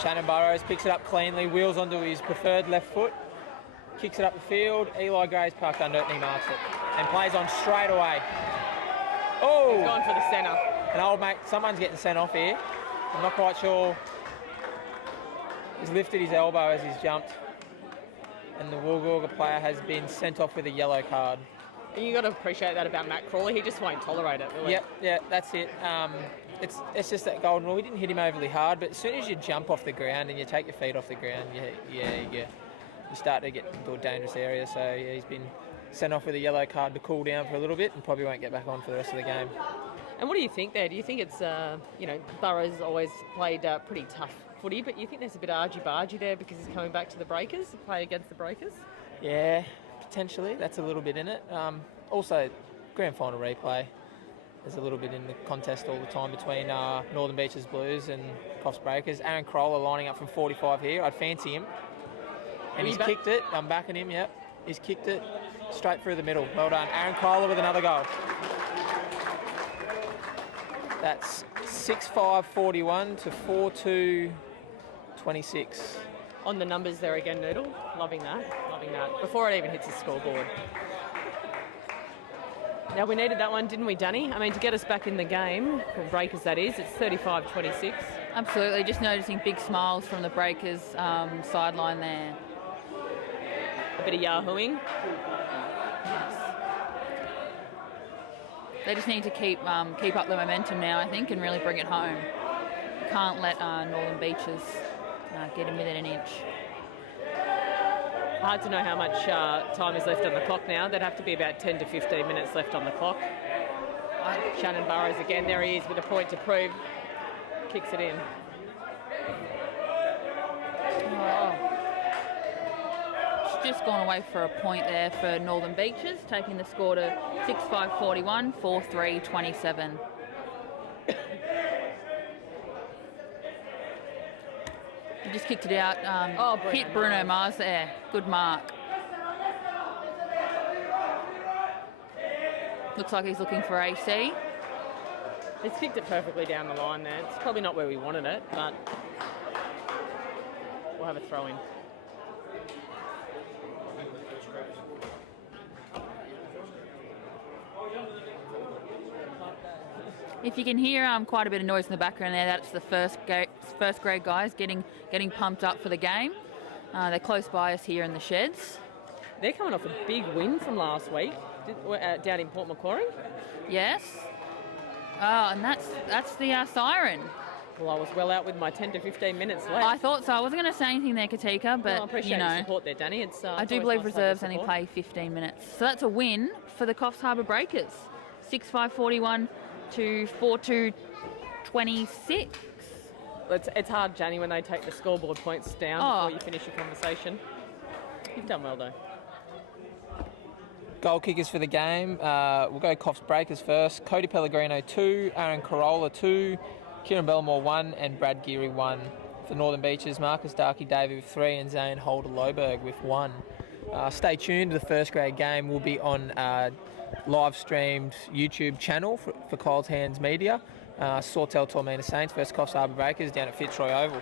Shannon Burrows picks it up cleanly, wheels onto his preferred left foot, kicks it up the field. Eli Gray's parked under it and he marks it. And plays on straight away. Oh! He's gone for the centre. And old mate, someone's getting sent off here. I'm not quite sure. He's lifted his elbow as he's jumped. And the Woolgoolga player has been sent off with a yellow card. And you got to appreciate that about Matt Crawley. He just won't tolerate it, will he? Yep, yeah, that's it. It's just that golden rule. We didn't hit him overly hard, but as soon as you jump off the ground and you take your feet off the ground, you start to get into a dangerous area. So yeah, he's been sent off with a yellow card to cool down for a little bit and probably won't get back on for the rest of the game. And what do you think there? Do you think it's, Burrows always played pretty tough footy, but you think there's a bit of argy-bargy there because he's coming back to the Breakers to play against the Breakers? Yeah, potentially. That's a little bit in it. Also, grand final replay. There's a little bit in the contest all the time between Northern Beaches Blues and Coffs Breakers. Aaron Crowler lining up from 45 here. I'd fancy him. And he's kicked it. I'm backing him, yep. He's kicked it straight through the middle. Well done. Aaron Crowler with another goal. That's 6-5-41 to 4-2-26. On the numbers there again, Noodle. Loving that. Before it even hits the scoreboard. Now, we needed that one, didn't we, Danny? I mean, to get us back in the game, for Breakers that is, it's 35-26. Absolutely. Just noticing big smiles from the Breakers sideline there. A bit of yahooing. They just need to keep up the momentum now, I think, and really bring it home. Can't let Northern Beaches get him within an inch. Hard to know how much time is left on the clock now. There'd have to be about 10 to 15 minutes left on the clock. Shannon Burrows again. There he is with a point to prove. Kicks it in. It's just gone away for a point there for Northern Beaches, taking the score to 6-5-41, 4-3-27. He just kicked it out. Hit Bruno Mars there. Good mark. Looks like he's looking for AC. He's kicked it perfectly down the line there. It's probably not where we wanted it, but we'll have a throw in. If you can hear quite a bit of noise in the background there, that's the first grade guys getting pumped up for the game. They're close by us here in the sheds. They're coming off a big win from last week down in Port Macquarie. Yes. Oh, and that's the siren. Well, I was well out with my 10 to 15 minutes left. I thought so. I wasn't going to say anything there, Katika, but I appreciate you know, your support there, Danny. It's, I it's do always believe nice to have reserves the only support. play 15 minutes. So that's a win for the Coffs Harbour Breakers. 6-5-41 to 4-2-26. It's hard, Janny, when they take the scoreboard points down before you finish your conversation. You've done well, though. Goal kickers for the game. We'll go Coffs Breakers first. Cody Pellegrino 2, Aaron Corolla 2, Kieran Bellamore 1, and Brad Geary 1. For Northern Beaches, Marcus Darkey David with 3 and Zane Holder-Loberg with 1. Stay tuned to the first grade game. Will be on live streamed YouTube channel for Coles Hands Media. Sawtell Tormina Saints versus Coffs Harbour Breakers down at Fitzroy Oval.